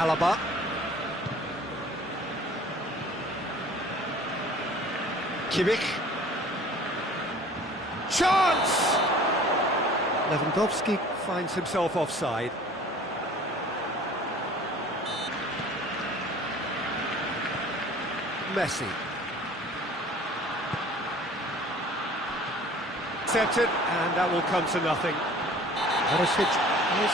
Alaba. Kimmich. Chance! Lewandowski finds himself offside. Messi. Accepted, and that will come to nothing. Perisic is...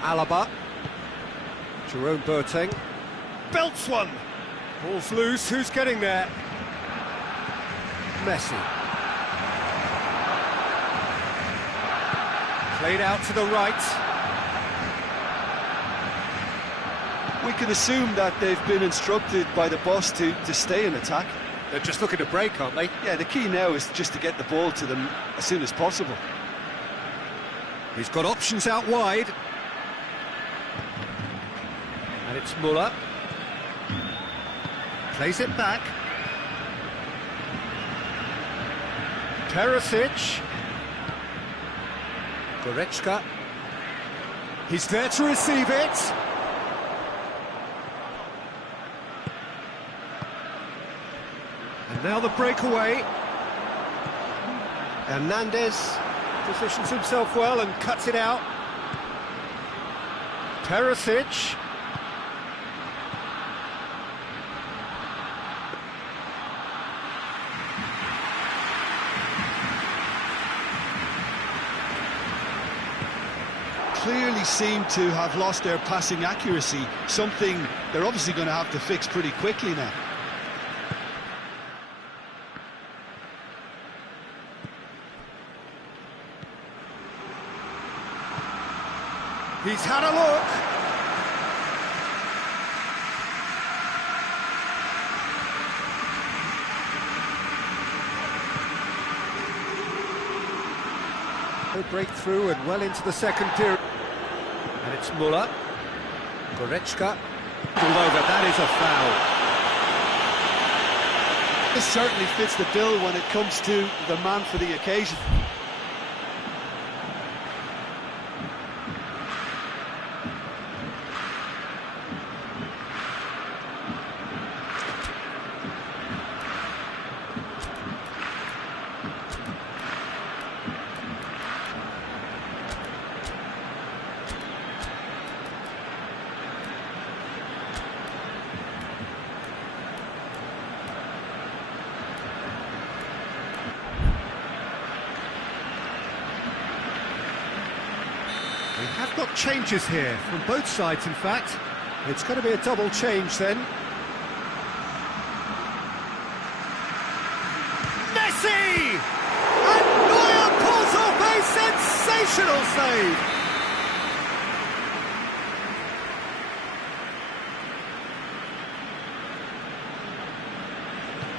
Alaba. Jerome Boateng. Belts one! Ball's loose, who's getting there? Messi. Played out to the right. We can assume that they've been instructed by the boss to stay in attack. They're just looking to break, aren't they? Yeah, the key now is just to get the ball to them as soon as possible. He's got options out wide. And it's Muller. Plays it back. Perisic. Goretzka. He's there to receive it. And now the breakaway. Hernandez positions himself well and cuts it out. Perisic. Clearly seem to have lost their passing accuracy, something they're obviously going to have to fix pretty quickly now. He's had a look. Breakthrough and well into the second period. And it's Muller. Goretzka. All over, that is a foul. This certainly fits the bill when it comes to the man for the occasion. We have got changes here, from both sides in fact. It's going to be a double change then. Messi! And Neuer pulls off a sensational save!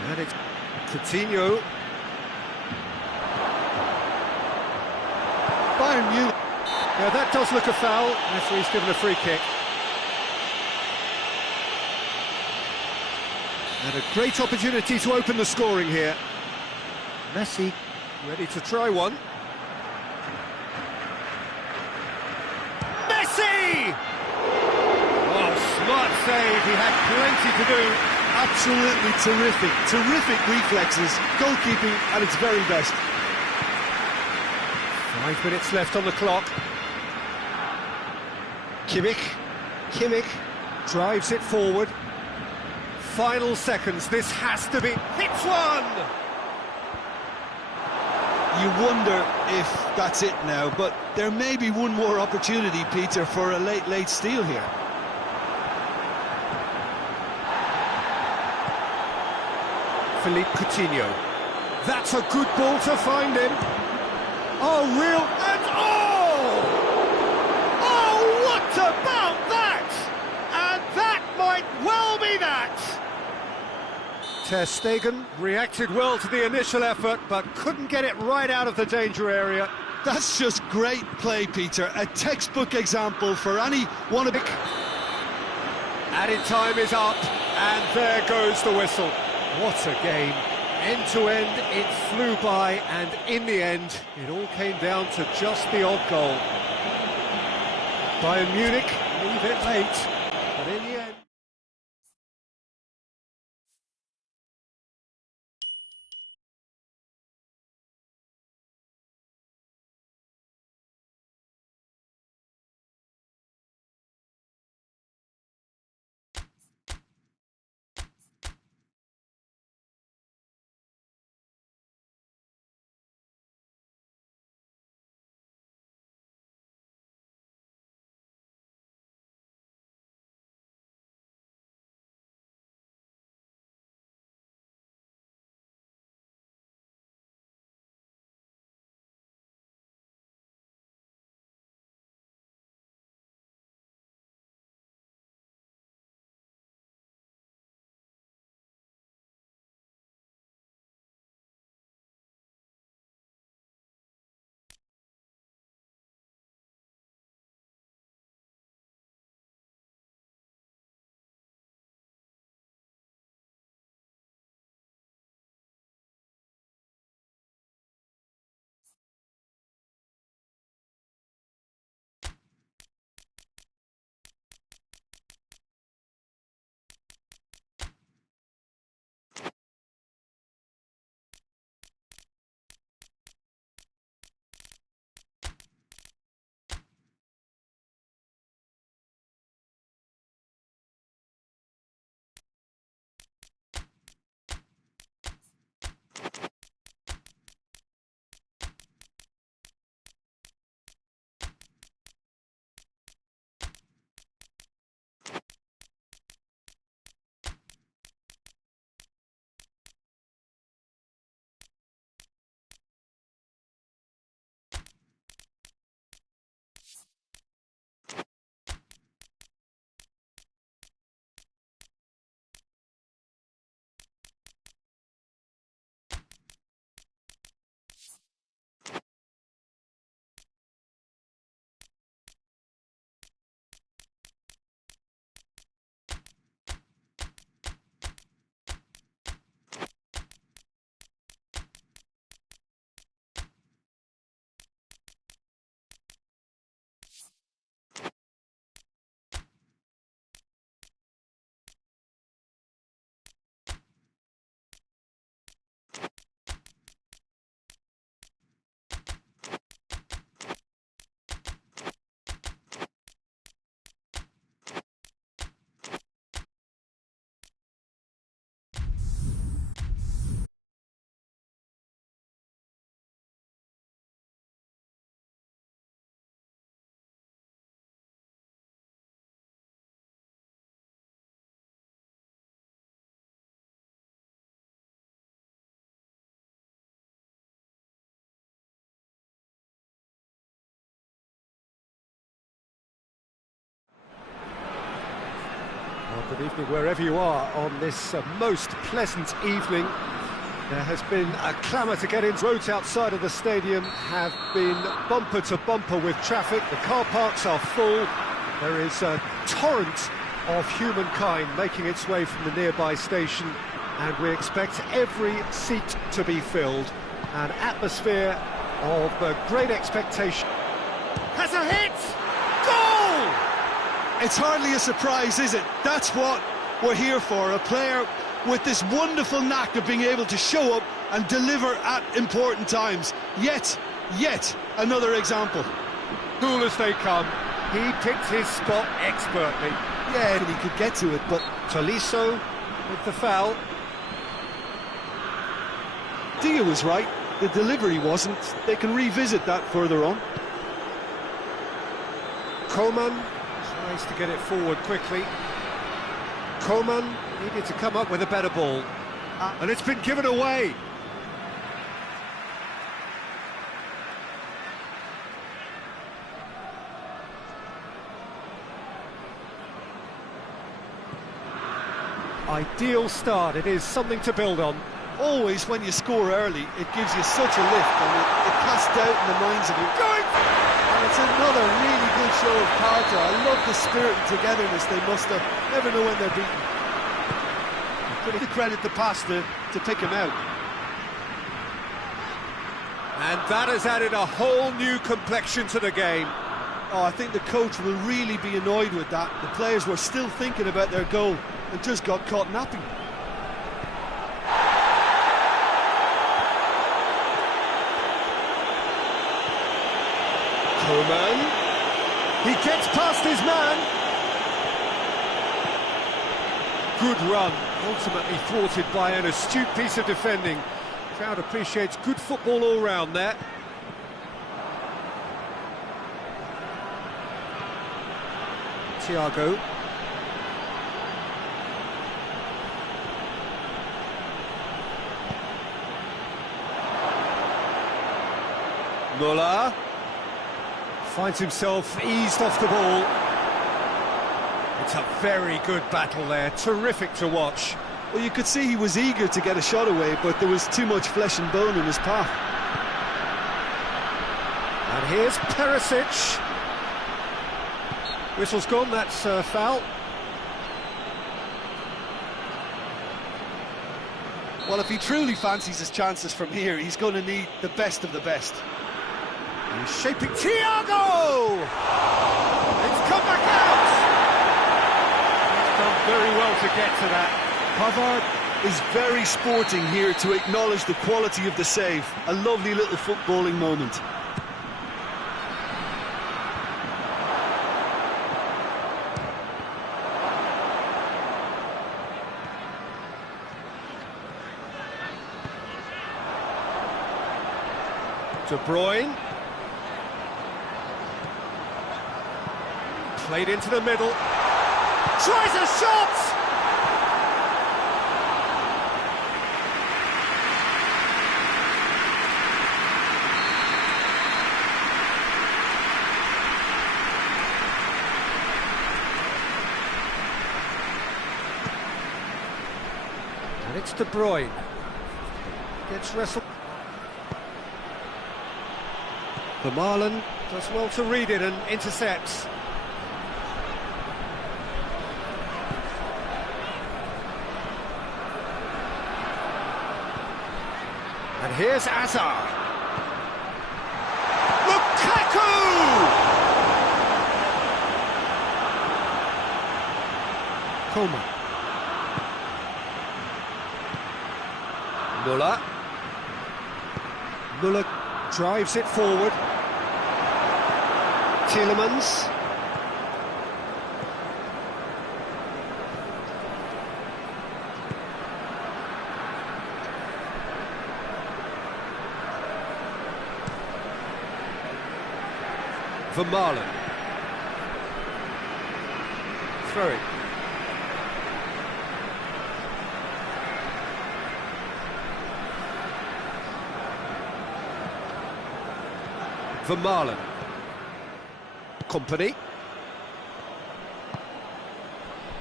And it's Coutinho. Bayern Munich. Yeah, that does look a foul. Referee's given a free kick. And a great opportunity to open the scoring here. Messi ready to try one. Messi! Oh, smart save. He had plenty to do. Absolutely terrific. Terrific reflexes. Goalkeeping at its very best. 5 minutes left on the clock. Kimmich drives it forward. Final seconds, this has to be... Hits one! You wonder if that's it now, but there may be one more opportunity, Peter, for a late steal here. Philippe Coutinho. That's a good ball to find him. Oh, real... And oh! Oh, what about that? And that might well be that. Ter Stegen reacted well to the initial effort, but couldn't get it right out of the danger area. That's just great play, Peter. A textbook example for any one of... Added time is up, and there goes the whistle. What a game. End to end, it flew by, and in the end, it all came down to just the odd goal. Bayern Munich leave it late, but in the end... Well, good evening wherever you are on this most pleasant evening. There has been a clamour to get in. Roads outside of the stadium have been bumper to bumper with traffic. The car parks are full. There is a torrent of humankind making its way from the nearby station, and we expect every seat to be filled. An atmosphere of great expectation. Has a hit! Goal! It's hardly a surprise, is it? That's what we're here for, a player with this wonderful knack of being able to show up and deliver at important times. Yet another example. Cool as they come, he picked his spot expertly. Yeah, and he could get to it, but Tolisso with the foul. Dia was right, the delivery wasn't. They can revisit that further on. Coman tries to get it forward quickly. Coman needed to come up with a better ball, and it's been given away. Ideal start, it is something to build on. Always when you score early, it gives you such a lift, and it casts doubt in the minds of you. And it's another really good show of character. I love the spirit and togetherness they muster. Never know when they're beaten. Could credit the pass to pick him out. And that has added a whole new complexion to the game. Oh, I think the coach will really be annoyed with that. The players were still thinking about their goal and just got caught napping. Coman. He gets past his man. Good run, ultimately thwarted by an astute piece of defending. Crowd appreciates good football all round there. Thiago. Muller finds himself eased off the ball. It's a very good battle there, terrific to watch. Well, you could see he was eager to get a shot away, but there was too much flesh and bone in his path. And here's Perisic. Whistle's gone, that's a foul. Well, if he truly fancies his chances from here, he's going to need the best of the best. He's shaping Thiago! It's come back out! He's done very well to get to that. Pavard is very sporting here to acknowledge the quality of the save. A lovely little footballing moment. De Bruyne. Played into the middle. Tries a shot! And it's De Bruyne. Gets wrestled. Vermaelen does well to read it and intercepts. And here's Hazard. Lukaku! Coman. Muller. Muller drives it forward. Tielemans. Vermaelen. Throw it. Vermaelen. Kompany.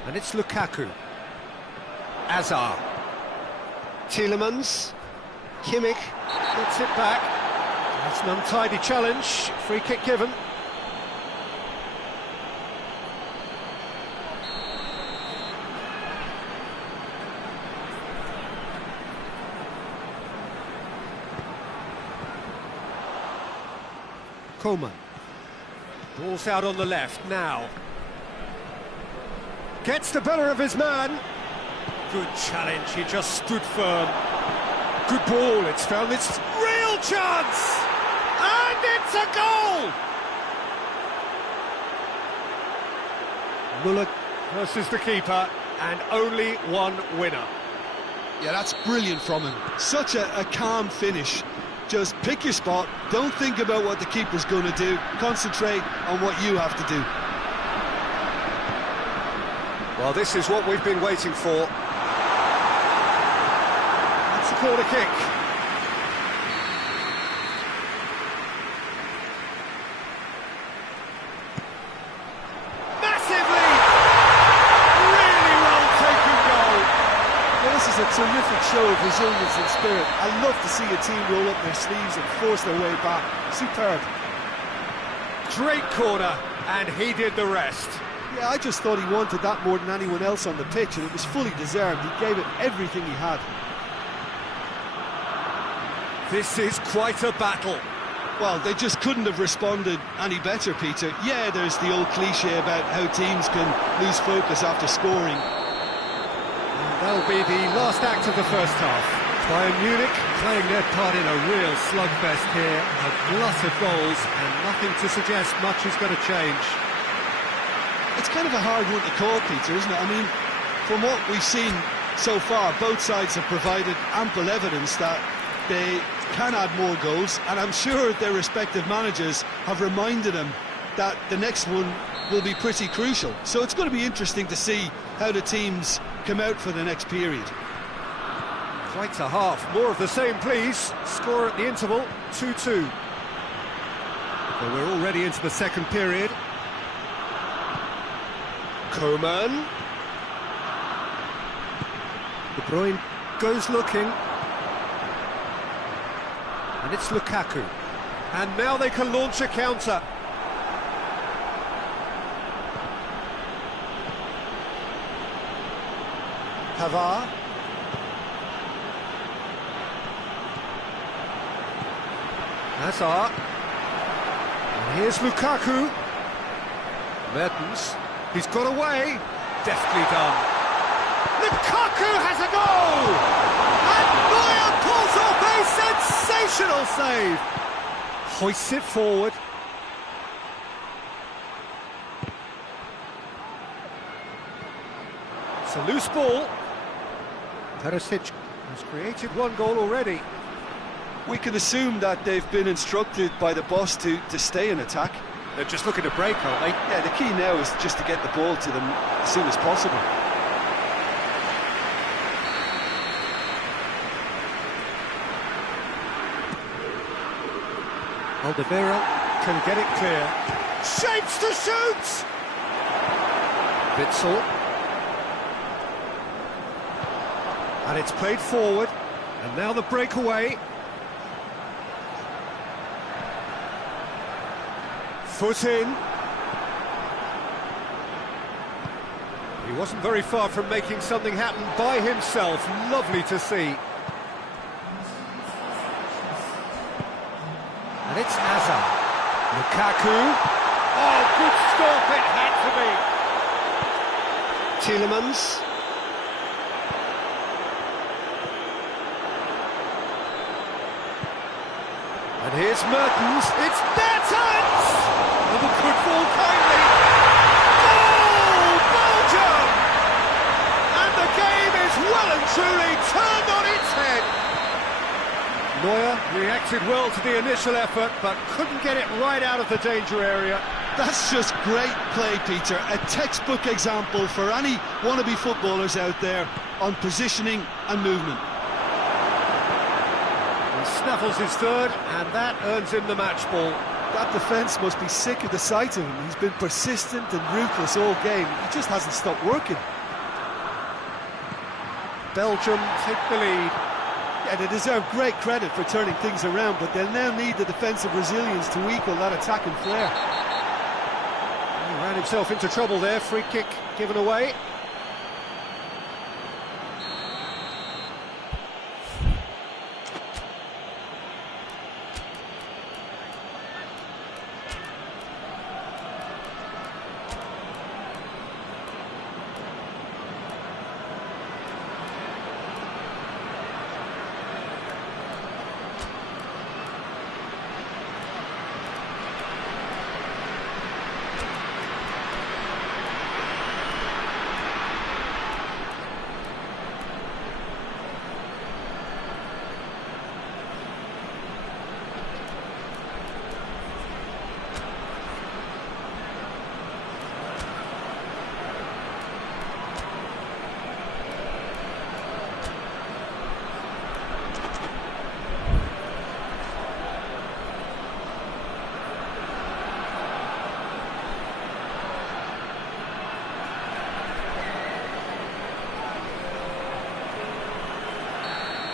And it's Lukaku. Hazard. Tielemans. Kimmich gets it back. That's an untidy challenge. Free kick given. Coman. Ball's out on the left now. Gets the better of his man. Good challenge, he just stood firm. Good ball, it's found its real chance! And it's a goal! Muller versus the keeper, and only one winner. Yeah, that's brilliant from him. Such a calm finish. Just pick your spot, don't think about what the keeper's going to do, concentrate on what you have to do. Well, this is what we've been waiting for. That's a corner kick. Massive lead! Really well taken goal. Well, this is a terrific show of resilience and spirit. I love to see a team roll up their sleeves and force their way back. Superb. Great corner, and he did the rest. Yeah, I just thought he wanted that more than anyone else on the pitch, and it was fully deserved. He gave it everything he had. This is quite a battle. Well, they just couldn't have responded any better, Peter. Yeah, there's the old cliche about how teams can lose focus after scoring. That'll be the last act of the first half. Bayern Munich playing their part in a real slugfest here. A glut of goals and nothing to suggest much is going to change. It's kind of a hard one to call, Peter, isn't it? I mean, from what we've seen so far, both sides have provided ample evidence that they can add more goals, and I'm sure their respective managers have reminded them that the next one will be pretty crucial. So it's going to be interesting to see how the teams come out for the next period. Quite a half. More of the same, please. Score at the interval, 2-2. Well, we're already into the second period. Coman. De Bruyne goes looking. And it's Lukaku. And now they can launch a counter. Pavard. Hazard. And here's Lukaku. Mertens. He's got away. Deftly done. Lukaku has a goal! And Neuer pulls off a sensational save. Hoists it forward. It's a loose ball. Perisic has created one goal already. We can assume that they've been instructed by the boss to stay in attack. They're just looking to break, aren't they? Yeah, the key now is just to get the ball to them as soon as possible. Alderweireld can get it clear. Shapes to shoot! Witsel. And it's played forward. And now the breakaway. Foot in. He wasn't very far from making something happen by himself. Lovely to see. And it's Hazard. Lukaku. Oh, good stop, it had to be. Tielemans. And here's Mertens. It's Mertens! Oh, good ball kindly. Goal! Belgium! And the game is well and truly turned on its head. Neuer reacted well to the initial effort, but couldn't get it right out of the danger area. That's just great play, Peter. A textbook example for any wannabe footballers out there on positioning and movement. He snaffles his third, and that earns him the match ball. That defence must be sick of the sight of him. He's been persistent and ruthless all game. He just hasn't stopped working. Belgium take the lead. Yeah, they deserve great credit for turning things around, but they'll now need the defensive resilience to equal that attacking flair. He ran himself into trouble there. Free kick given away.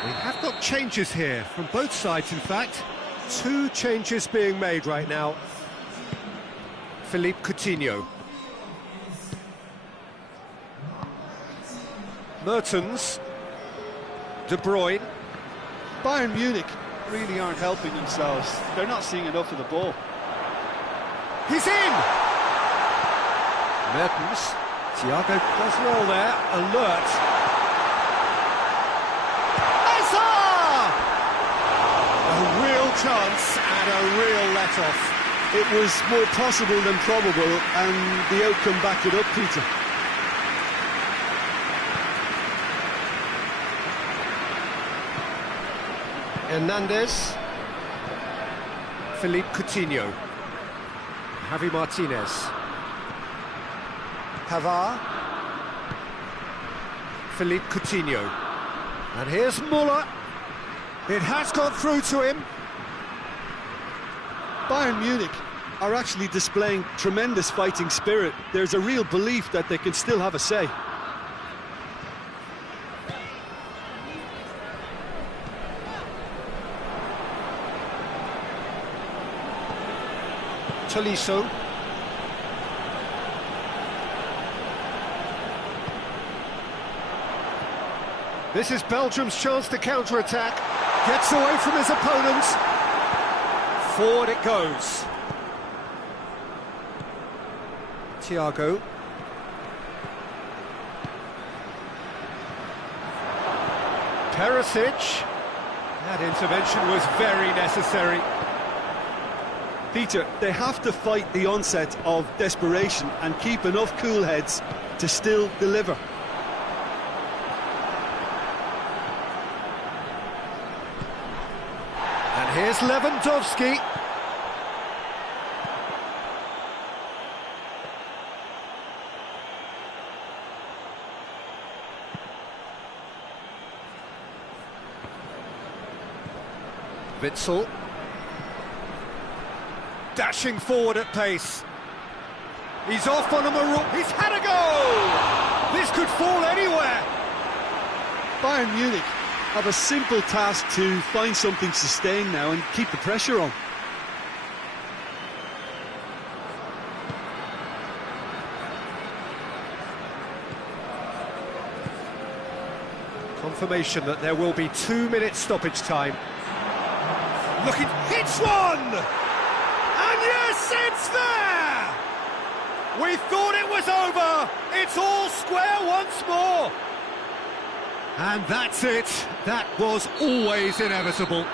We have got changes here, from both sides in fact. 2 changes being made right now. Philippe Coutinho. Mertens. De Bruyne. Bayern Munich really aren't helping themselves. They're not seeing enough of the ball. He's in! Mertens. Thiago does well there. Alert. Hazard! A real chance and a real let-off. It was more possible than probable, and the outcome backed it up, Peter. Hernandez. Philippe Coutinho. Javi Martinez. Pavard. Philippe Coutinho. And here's Muller. It has gone through to him. Bayern Munich are actually displaying tremendous fighting spirit. There's a real belief that they can still have a say. Tolisso. This is Belgium's chance to counter-attack. Gets away from his opponents. Forward it goes. Thiago. Perisic. That intervention was very necessary. Peter, they have to fight the onset of desperation and keep enough cool heads to still deliver. And here's Lewandowski. Witsel. Dashing forward at pace. He's off on a maroon. He's had a go! This could fall anywhere. Bayern Munich have a simple task to find something sustained now and keep the pressure on. Confirmation that there will be 2-minute stoppage time. Looking, hits one! And yes, it's there! We thought it was over. It's all square once more. And that's it. That was always inevitable.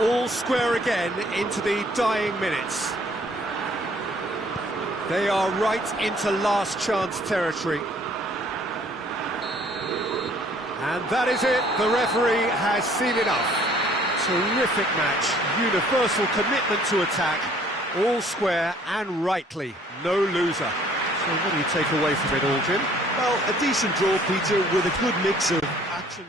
All square again into the dying minutes. They are right into last chance territory. And that is it. The referee has seen enough. Terrific match, universal commitment to attack, all square and rightly, no loser. So what do you take away from it all, Jim? Well, a decent draw, Peter, with a good mix of action.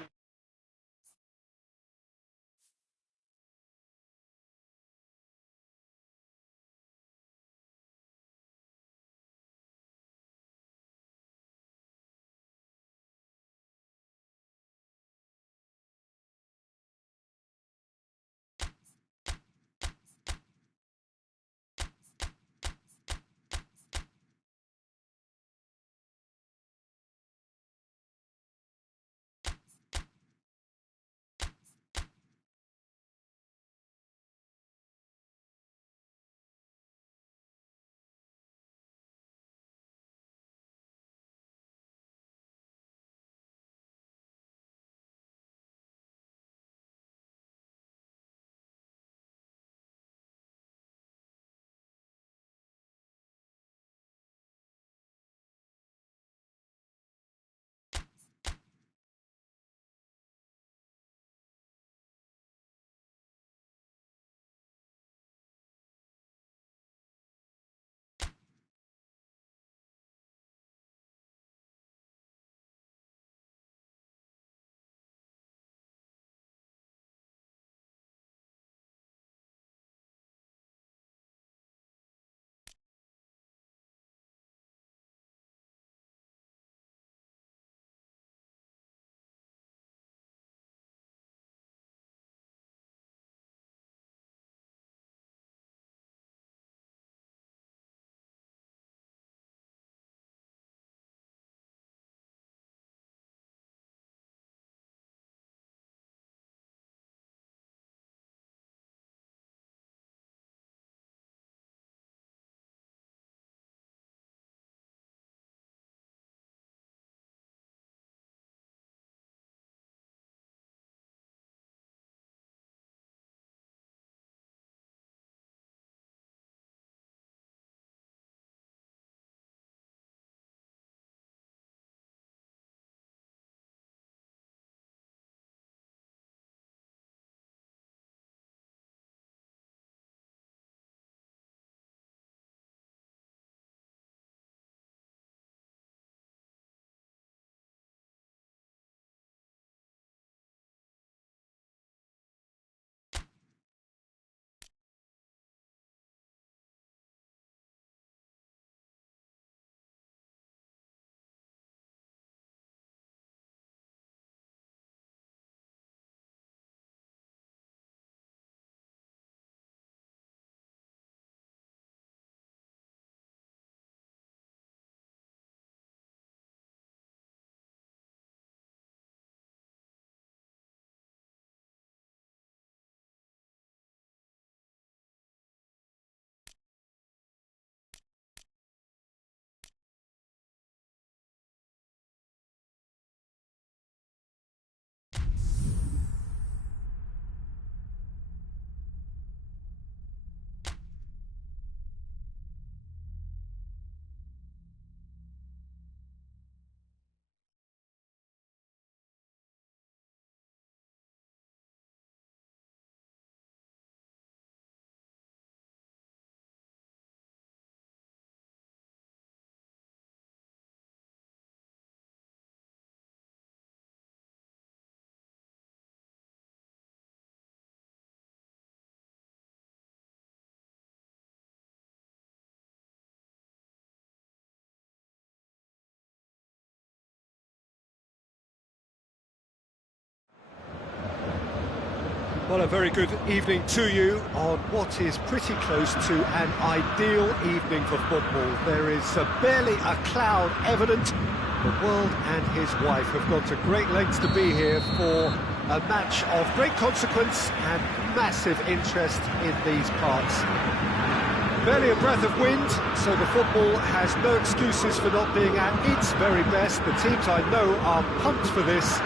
Well, a very good evening to you on what is pretty close to an ideal evening for football. There is barely a cloud evident. The world and his wife have gone to great lengths to be here for a match of great consequence and massive interest in these parts. Barely a breath of wind, so the football has no excuses for not being at its very best. The teams I know are pumped for this.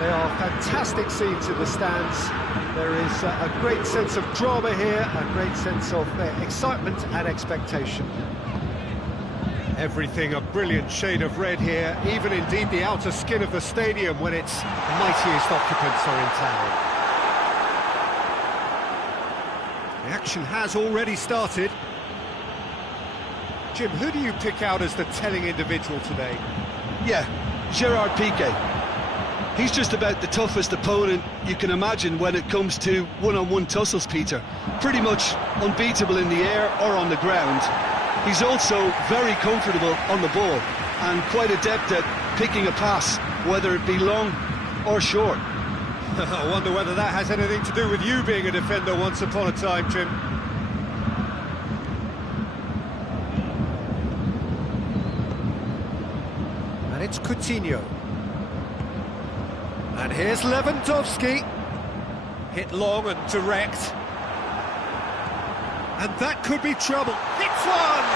They are fantastic scenes in the stands. There is a great sense of drama here, a great sense of excitement and expectation. Everything a brilliant shade of red here, even indeed the outer skin of the stadium when its mightiest occupants are in town. The action has already started. Jim, who do you pick out as the telling individual today? Yeah, Gerard Piqué. He's just about the toughest opponent you can imagine when it comes to one-on-one tussles, Peter. Pretty much unbeatable in the air or on the ground. He's also very comfortable on the ball and quite adept at picking a pass, whether it be long or short. I wonder whether that has anything to do with you being a defender once upon a time, Jim. And it's Coutinho. And here's Lewandowski. Hit long and direct. And that could be trouble. Hits one!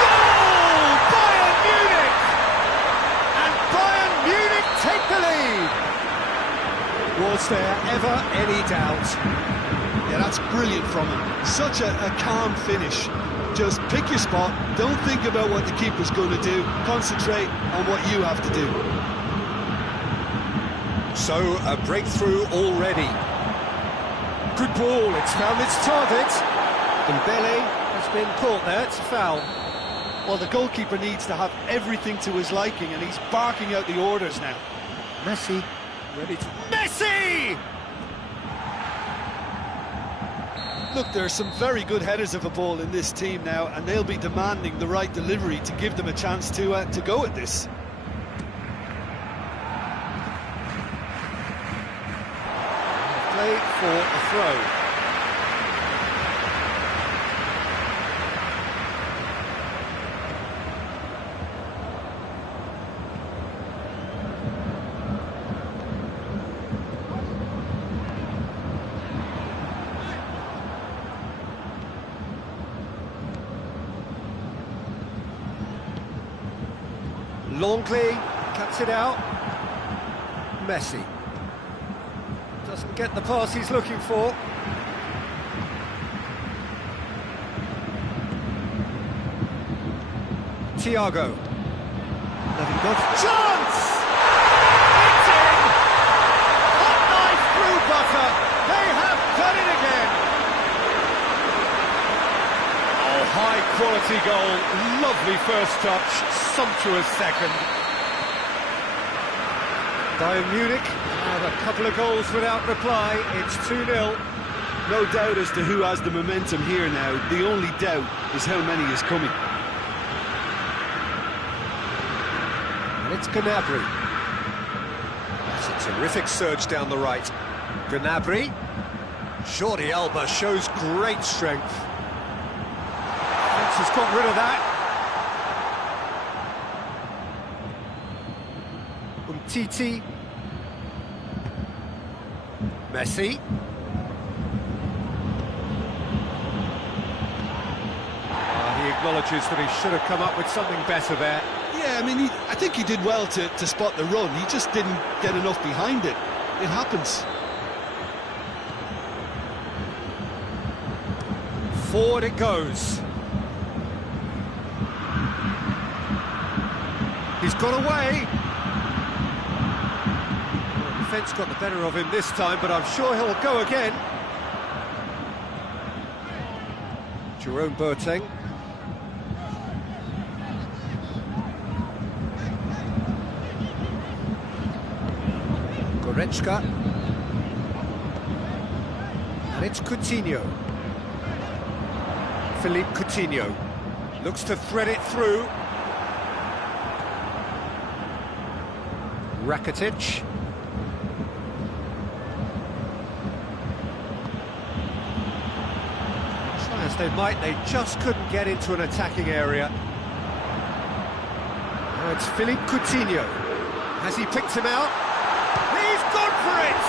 Goal! Bayern Munich! And Bayern Munich take the lead! Was there ever any doubt? Yeah, that's brilliant from him. Such a calm finish. Just pick your spot, don't think about what the keeper's going to do, concentrate on what you have to do. So, a breakthrough already. Good ball, it's found its target. Dembele has been caught there, it's a foul. Well, the goalkeeper needs to have everything to his liking, and he's barking out the orders now. Messi, ready to... Messi! Look, there are some very good headers of a ball in this team now, and they'll be demanding the right delivery to give them a chance to go at this. Play for a throw. Longley cuts it out. Messi doesn't get the pass he's looking for. Thiago. Lewandowski. Chance! It's in! Hot knife through butter. They have done it again. Oh, high quality goal. Lovely first touch. Sumptuous second. Bayern Munich have a couple of goals without reply. It's 2-0. No doubt as to who has the momentum here now. The only doubt is how many is coming. And it's Gnabry. That's a terrific surge down the right. Gnabry. Jordi Alba shows great strength. Defence has got rid of that. Umtiti. Messi. He acknowledges that he should have come up with something better there. Yeah, I mean, I think he did well to spot the run. He just didn't get enough behind it. It happens. Forward it goes. He's got away. Defence got the better of him this time, but I'm sure he'll go again. Jerome Boateng. Goretzka. And it's Coutinho. Philippe Coutinho looks to thread it through. Rakitic. they might, they just couldn't get into an attacking area. Now it's Philippe Coutinho. Has he picked him out? He's gone for it!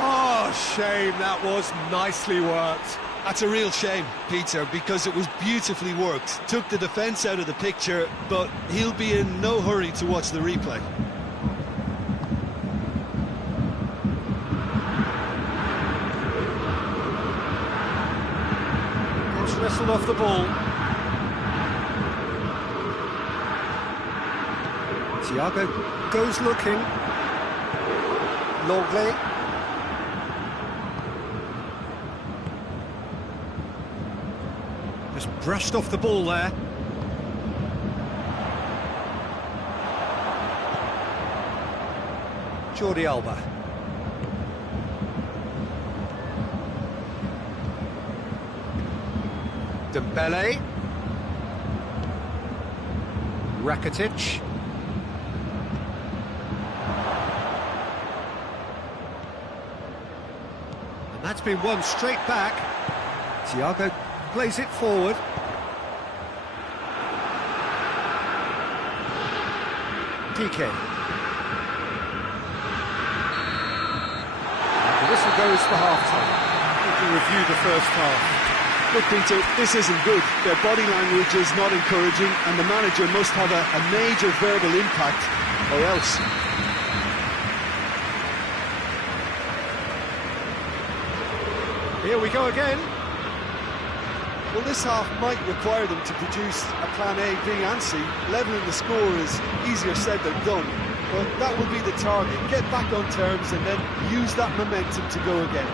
Oh, shame, that was nicely worked. That's a real shame, Peter, because it was beautifully worked. Took the defence out of the picture, but he'll be in no hurry to watch the replay. Wrestled off the ball. Thiago goes looking. Lenglet. Just brushed off the ball there. Jordi Alba. Dembele, Rakitic, and that's been won straight back. Thiago plays it forward. Piqué. The whistle goes for half-time. We can review the first half. Look, Peter, this isn't good. Their body language is not encouraging, and the manager must have a major verbal impact, or else. Here we go again. Well, this half might require them to produce a plan A, B and C. Levelling the score is easier said than done, but that will be the target. Get back on terms and then use that momentum to go again.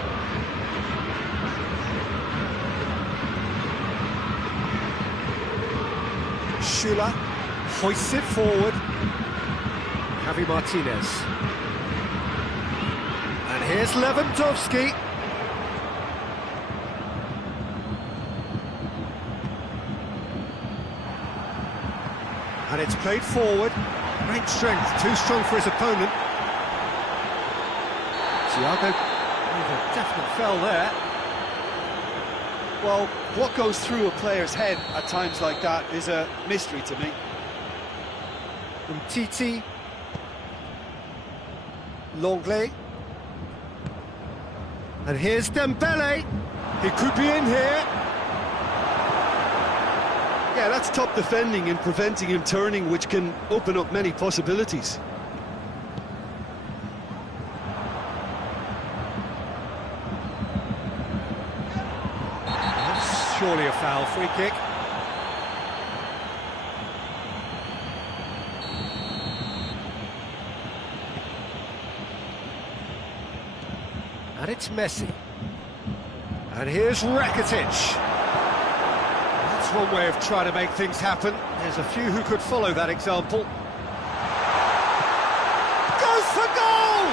Schüller hoists it forward. Javi Martinez. And here's Lewandowski. And it's played forward. Great strength, too strong for his opponent. Thiago, a definite fell there. Well, what goes through a player's head at times like that is a mystery to me. From Titi. Lenglet. And here's Dembele. He could be in here. Yeah, that's top defending and preventing him turning, which can open up many possibilities. Surely a foul, free kick. And it's Messi. And here's Rakitic. That's one way of trying to make things happen. There's a few who could follow that example. Goes for goal!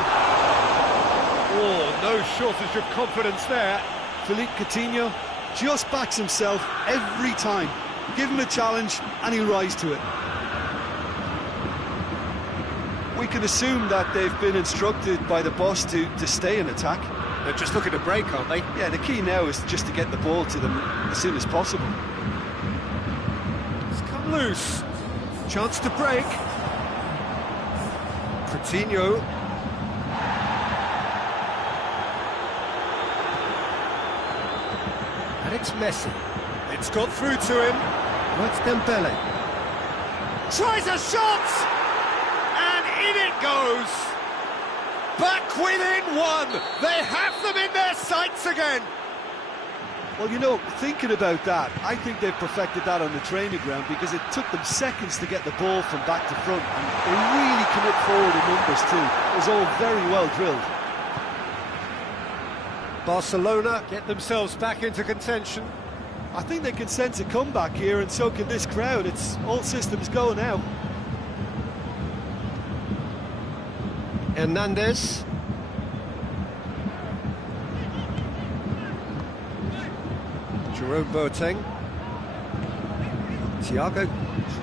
Oh, no shortage of confidence there. Philippe Coutinho just backs himself every time. Give him a challenge and he'll rise to it. We can assume that they've been instructed by the boss to stay in attack. They're just looking to break, aren't they? Yeah, the key now is just to get the ball to them as soon as possible. It's come loose. Chance to break. Coutinho. And it's Messi. It's got through to him. That's Dembele. Tries a shot! And in it goes! Back within one! They have them in their sights again! Well, you know, thinking about that, I think they've perfected that on the training ground because it took them seconds to get the ball from back to front, and they really commit forward in numbers too. It was all very well drilled. Barcelona get themselves back into contention. I think they can sense a comeback here, and so can this crowd. It's all systems go now. Hernandez. Jerome Boateng. Thiago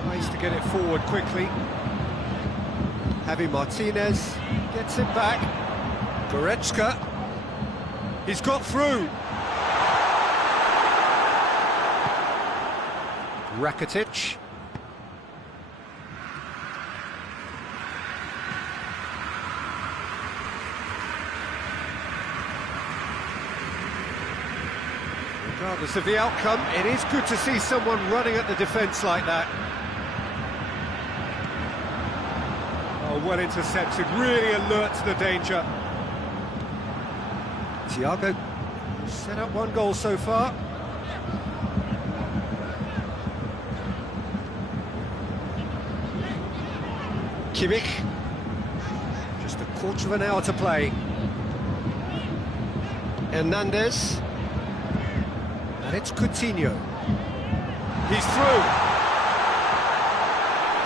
tries to get it forward quickly. Javi Martinez gets it back. Goretzka. He's got through. Rakitic. Regardless of the outcome, it is good to see someone running at the defence like that. Oh, well intercepted, really alert to the danger. Thiago set up one goal so far. Kimmich. Just a quarter of an hour to play. Hernandez. And it's Coutinho. He's through.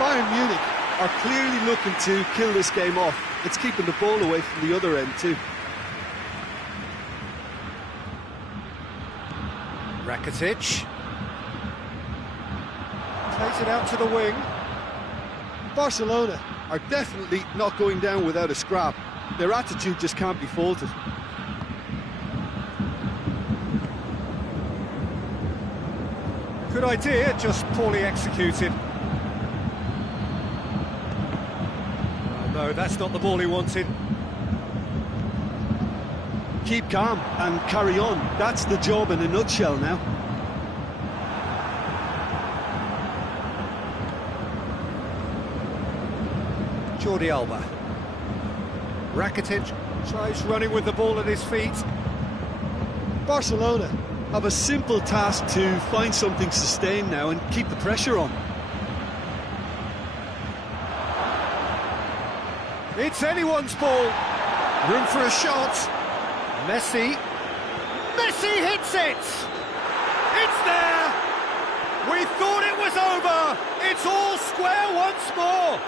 Bayern Munich are clearly looking to kill this game off. It's keeping the ball away from the other end too. Rakitic. Plays it out to the wing. Barcelona are definitely not going down without a scrap. Their attitude just can't be faulted. Good idea, just poorly executed. Oh, no, that's not the ball he wanted. Keep calm and carry on. That's the job in a nutshell now. Jordi Alba. Rakitic tries running with the ball at his feet. Barcelona have a simple task to find something sustained now and keep the pressure on. It's anyone's ball. Room for a shot. Messi. Messi hits it! It's there! We thought it was over! It's all square once more!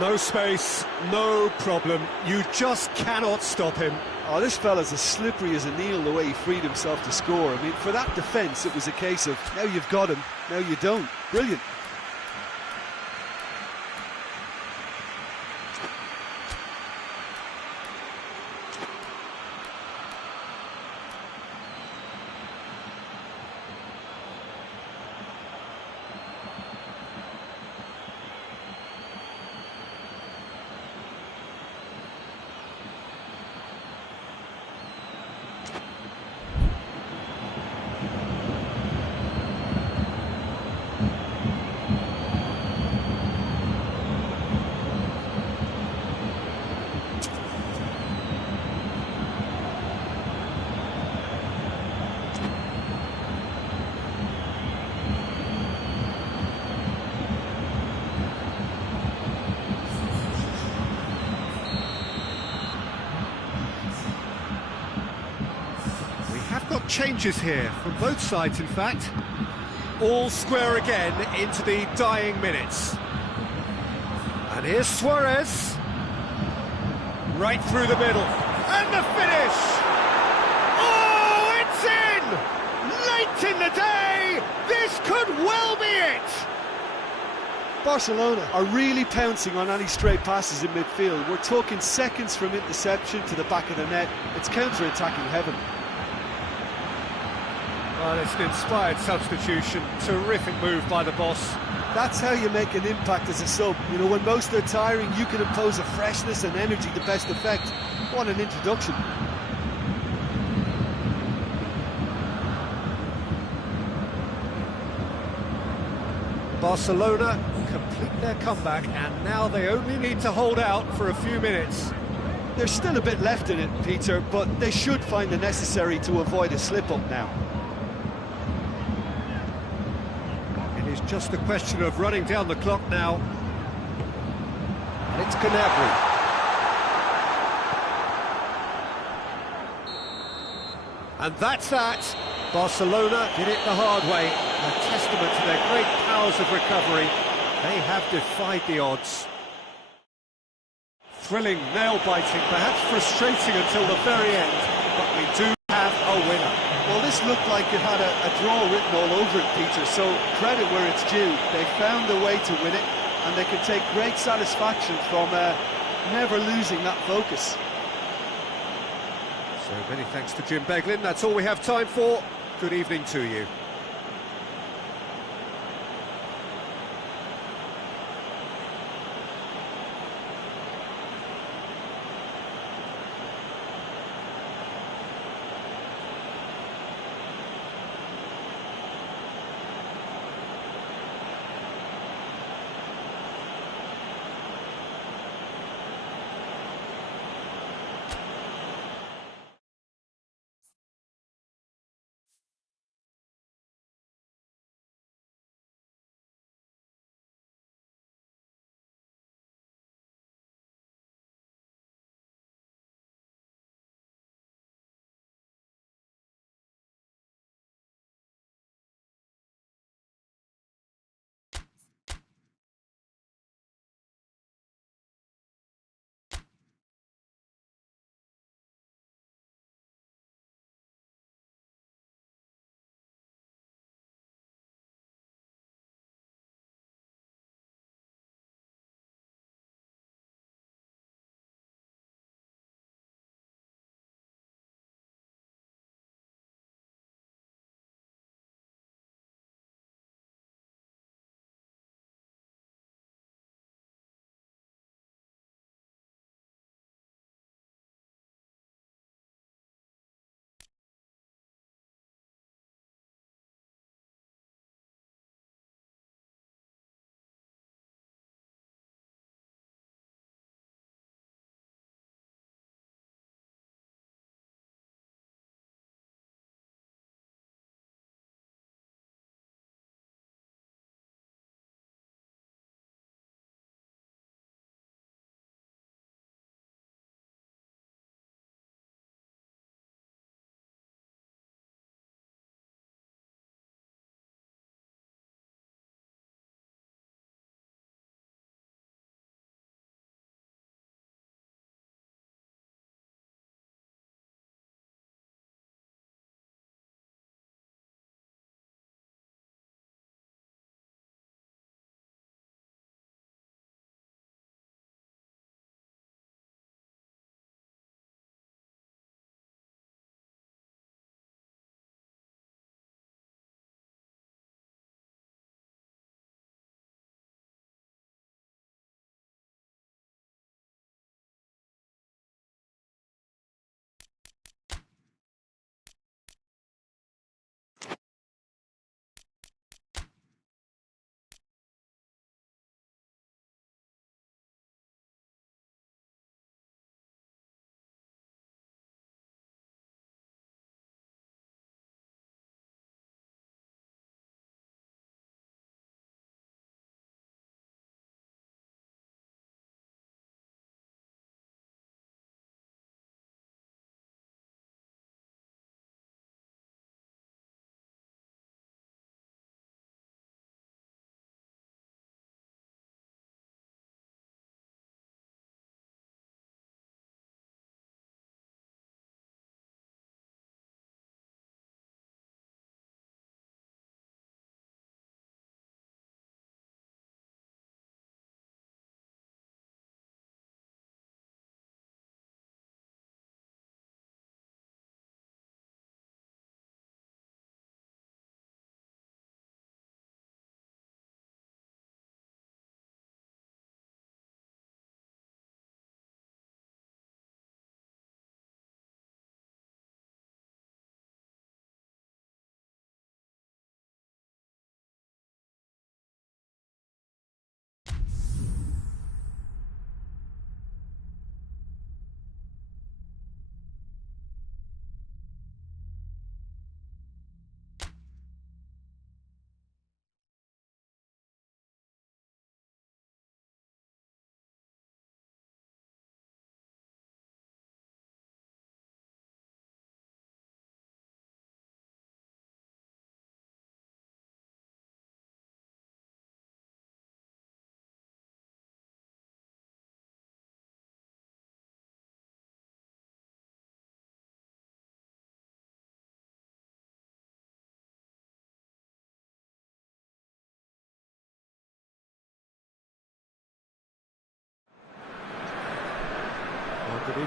No space, no problem. You just cannot stop him. Oh, this fella's as slippery as a needle the way he freed himself to score. I mean, for that defence, it was a case of, now you've got him, now you don't. Brilliant. Changes here from both sides, in fact. All square again into the dying minutes. And here's Suarez. Right through the middle. And the finish! Oh, it's in! Late in the day! This could well be it! Barcelona are really pouncing on any stray passes in midfield. We're talking seconds from interception to the back of the net. It's counter-attacking heaven. Well, it's an inspired substitution. Terrific move by the boss. That's how you make an impact as a sub. You know, when most are tiring, you can impose a freshness and energy to best effect. What an introduction. Barcelona complete their comeback, and now they only need to hold out for a few minutes. There's still a bit left in it, Peter, but they should find the necessary to avoid a slip-up now. Just a question of running down the clock now. And it's Gnabry. And that's that. Barcelona did it the hard way. A testament to their great powers of recovery. They have defied the odds. Thrilling, nail-biting, perhaps frustrating until the very end, but we do have a winner. Well, this looked like it had a draw written all over it, Peter, so credit where it's due. They found a way to win it, and they can take great satisfaction from never losing that focus. So many thanks to Jim Beglin. That's all we have time for. Good evening to you.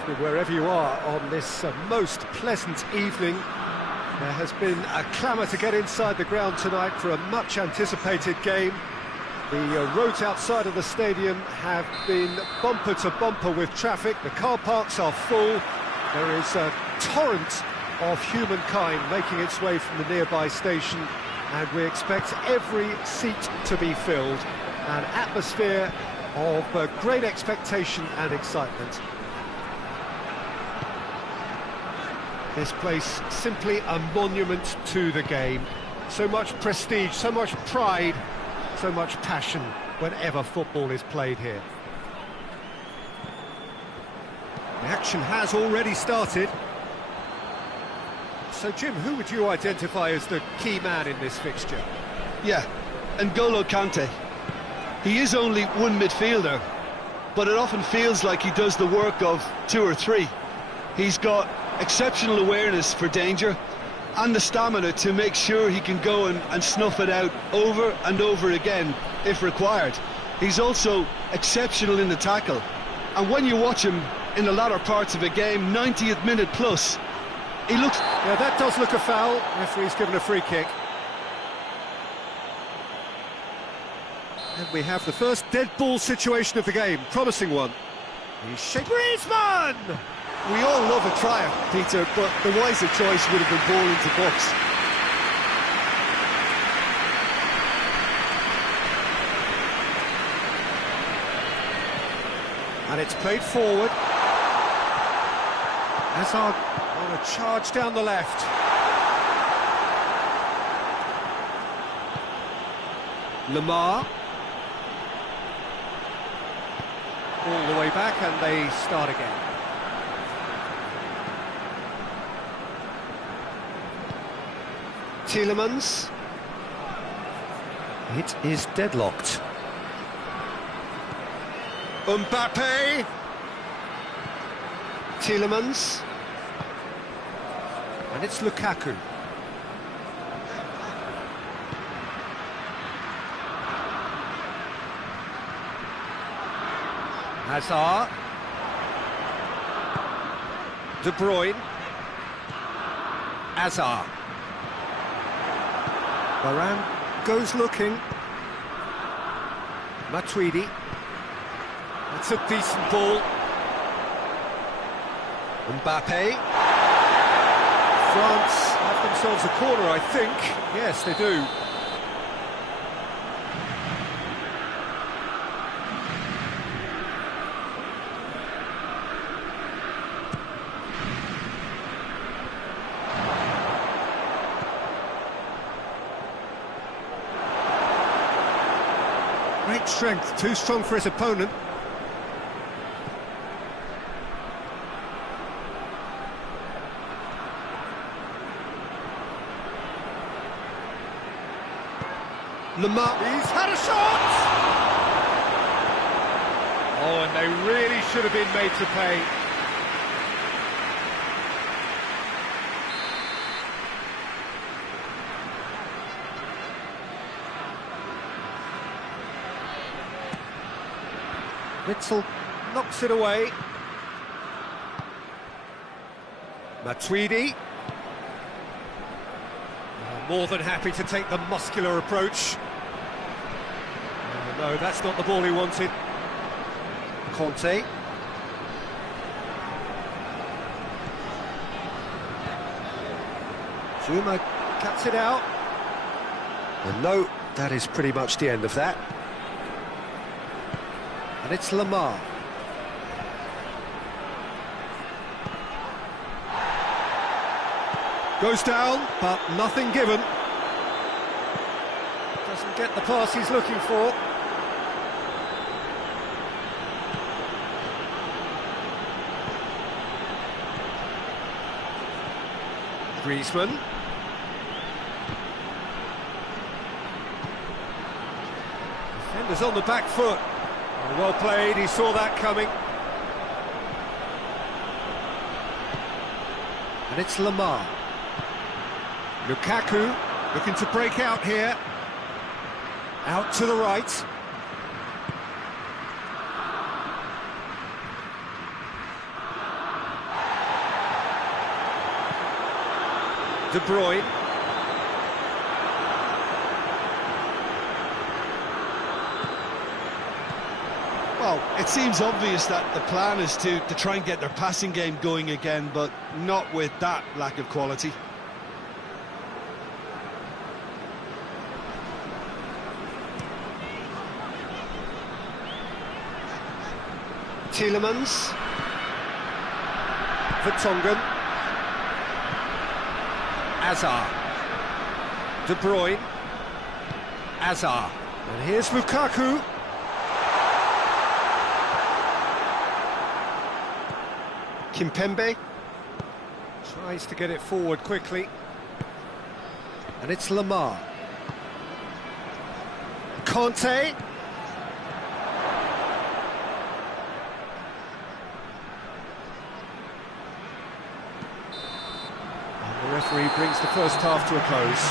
evening wherever you are on this most pleasant evening. There has been a clamour to get inside the ground tonight for a much-anticipated game. The roads outside of the stadium have been bumper to bumper with traffic. The car parks are full. There is a torrent of humankind making its way from the nearby station, and we expect every seat to be filled. An atmosphere of great expectation and excitement. This place simply a monument to the game. So much prestige, so much pride, so much passion whenever football is played here. The action has already started. So Jim, who would you identify as the key man in this fixture? Yeah, N'Golo Kante. He is only one midfielder, but it often feels like he does the work of two or three. He's got exceptional awareness for danger and the stamina to make sure he can go and snuff it out over and over again if required. He's also exceptional in the tackle, and when you watch him in the latter parts of a game, 90th minute plus, he looks... Yeah, that does look a foul. Referee's given a free kick. And we have the first dead ball situation of the game, promising one. He's shaking. Griezmann! We all love a triumph, Peter, but the wiser choice would have been ball into box. And it's played forward. Hazard on a charge down the left. Lemar. All the way back, and they start again. Tielemans. It is deadlocked. Mbappe. Tielemans. And it's Lukaku. Hazard. De Bruyne. Hazard. Varane goes looking. Matuidi. That's a decent ball. Mbappe. France have themselves a corner, I think. Yes, they do. Great strength, too strong for his opponent. Lemar, he's had a shot! Oh, and they really should have been made to pay. Witsel knocks it away. Matuidi. More than happy to take the muscular approach. No, that's not the ball he wanted. Conte. Zuma cuts it out. And no, that is pretty much the end of that. And it's Lemar. Goes down, but nothing given. Doesn't get the pass he's looking for. Griezmann. Defenders on the back foot. Well played, he saw that coming. And it's Lemar. Lukaku looking to break out here. Out to the right. De Bruyne. Well, it seems obvious that the plan is to try and get their passing game going again, but not with that lack of quality. Tielemans. Vertonghen. Hazard. De Bruyne. Hazard. And here's Lukaku. Kimpembe. Tries to get it forward quickly. And it's Lamar. Conte. The referee brings the first half to a close.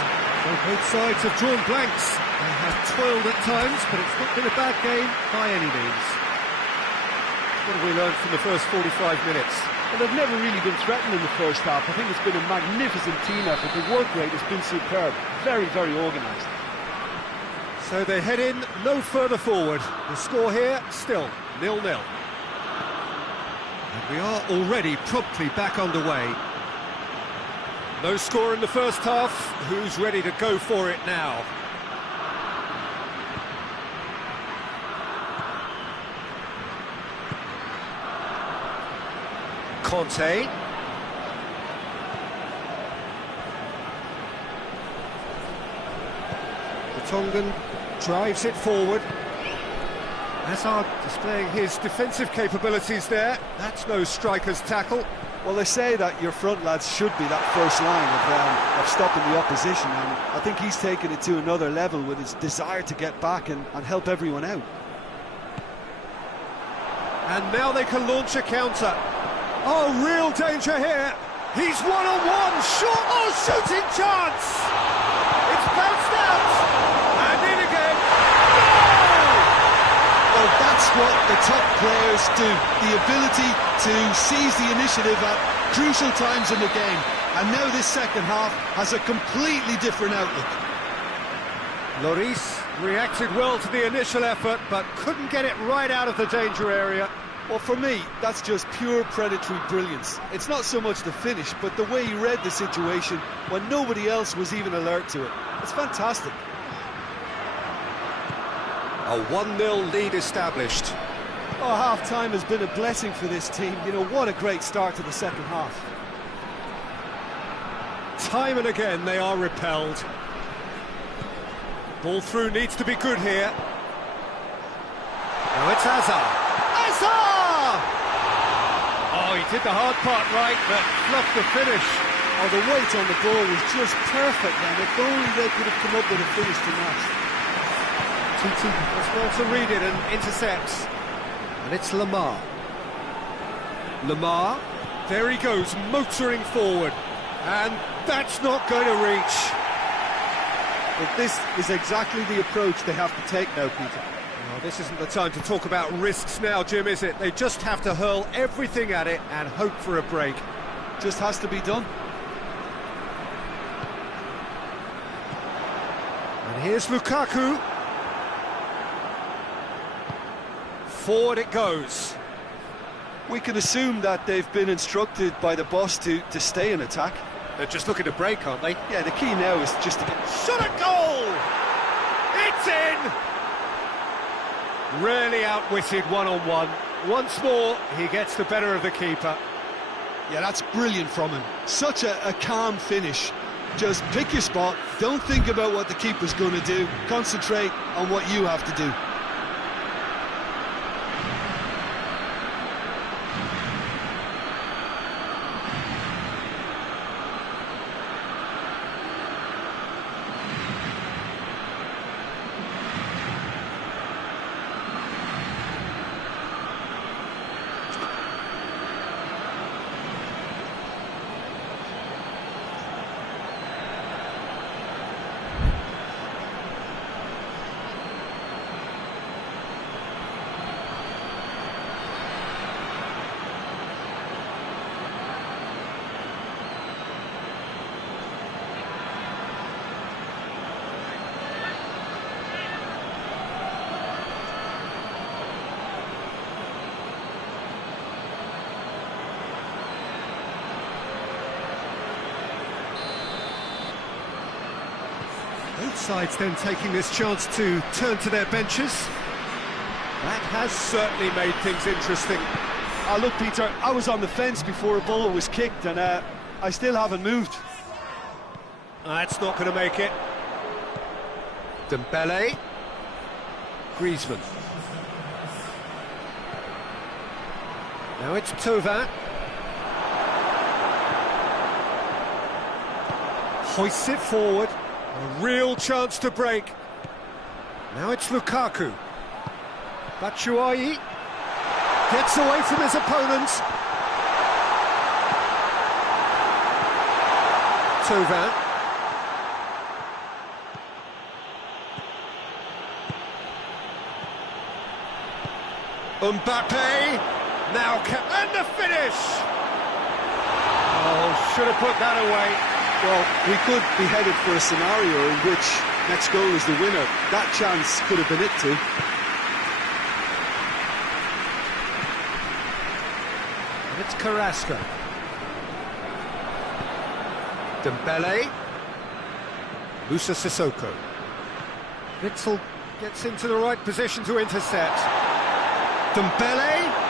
So both sides have drawn blanks. They have toiled at times, but it's not been a bad game by any means. What have we learned from the first 45 minutes? Well, they've never really been threatened in the first half. I think it's been a magnificent team effort. The work rate has been superb. Very, very organised. So they head in no further forward. The score here, still 0-0. And we are already promptly back underway. No score in the first half. Who's ready to go for it now? Conte. Vertonghen drives it forward. Hazard displaying his defensive capabilities there. That's no striker's tackle. Well, they say that your front lads should be that first line of stopping the opposition, and I think he's taken it to another level with his desire to get back and help everyone out. And now they can launch a counter. Oh, real danger here. He's one-on-one, short, oh, shooting chance! It's bounced out, and in again. Goal! Well, that's what the top players do. The ability to seize the initiative at crucial times in the game. And now this second half has a completely different outlook. Lloris reacted well to the initial effort, but couldn't get it right out of the danger area. Well, for me, that's just pure predatory brilliance. It's not so much the finish, but the way he read the situation when nobody else was even alert to it. It's fantastic. A 1-0 lead established. Oh, half-time has been a blessing for this team. You know, what a great start to the second half. Time and again they are repelled. Ball through needs to be good here. Now it's Hazard. Hazard! Oh, he did the hard part right, but fluffed the finish. Oh, the weight on the ball was just perfect then. If only they could have come up with a finish to match. TT as well to read it and intercepts. And it's Lamar. Lamar, there he goes, motoring forward. And that's not going to reach. But this is exactly the approach they have to take now, Peter. Well, this isn't the time to talk about risks now, Jim, is it? They just have to hurl everything at it and hope for a break. Just has to be done. And here's Lukaku. Forward it goes. We can assume that they've been instructed by the boss to stay in attack. They're just looking to break, aren't they? Yeah, the key now is just to get... Shot at goal! It's in! Really outwitted one-on-one. Once more, he gets the better of the keeper. Yeah, that's brilliant from him. Such a calm finish. Just pick your spot, don't think about what the keeper's going to do, concentrate on what you have to do. Both sides then taking this chance to turn to their benches. That has certainly made things interesting. Look, Peter, I was on the fence before a ball was kicked, and I still haven't moved. That's not going to make it. Dembele. Griezmann. Now it's Thauvin. Hoists it forward. A real chance to break. Now it's Lukaku. Batshuayi gets away from his opponents. Thauvin. Mbappe. Now and the finish. Oh, should have put that away. Well, we could be headed for a scenario in which next goal is the winner. That chance could have been it too. And it's Carrasco. Dembele. Musa Sissoko. Witsel gets into the right position to intercept. Dembele.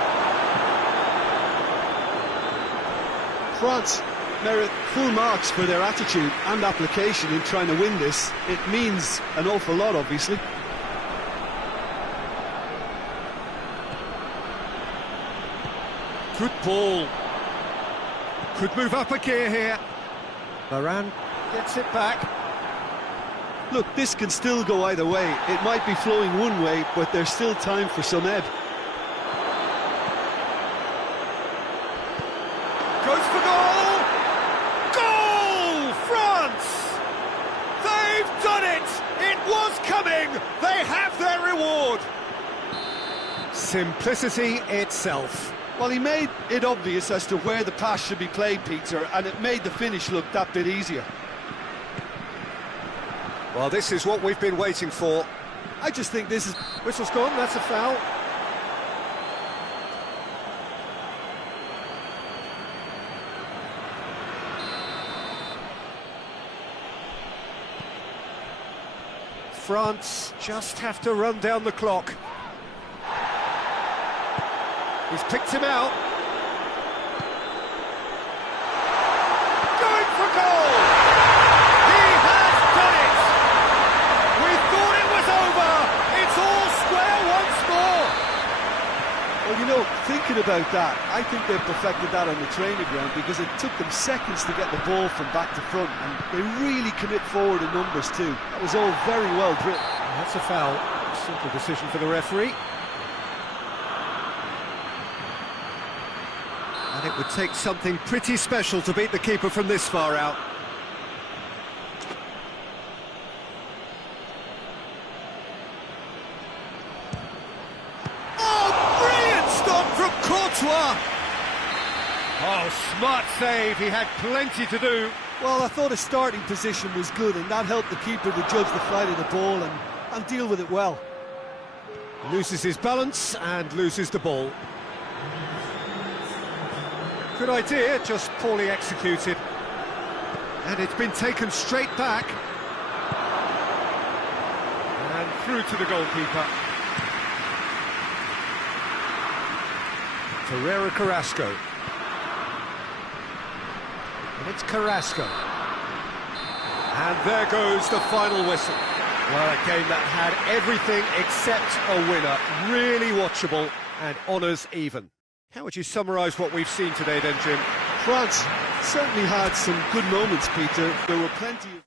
France merit full marks for their attitude and application in trying to win this. It means an awful lot, obviously. Good ball. Could move up a gear here. Varane gets it back. Look, this can still go either way. It might be flowing one way, but there's still time for some ebb. Goes for goal! Goal! France! They've done it! It was coming! They have their reward! Simplicity itself. Well, he made it obvious as to where the pass should be played, Peter, and it made the finish look that bit easier. Well, this is what we've been waiting for. I just think this is... Whistle's gone, that's a foul. France just have to run down the clock. He's picked him out. Going for goal! He has done it! We thought it was over! It's all square once more! Well, you know, thinking about that, I think they've perfected that on the training ground because it took them seconds to get the ball from back to front, and they really commit forward in numbers too. That was all very well driven. That's a foul. Simple decision for the referee. And it would take something pretty special to beat the keeper from this far out. Oh, brilliant stop from Courtois! Oh, smart save, he had plenty to do. Well, I thought his starting position was good, and that helped the keeper to judge the flight of the ball and deal with it well. Loses his balance and loses the ball. Good idea, just poorly executed. And it's been taken straight back. And through to the goalkeeper. Torreira Carrasco. And it's Carrasco. And there goes the final whistle. Well, a game that had everything except a winner. Really watchable and honours even. How would you summarise what we've seen today then, Jim? France certainly had some good moments, Peter. There were plenty of...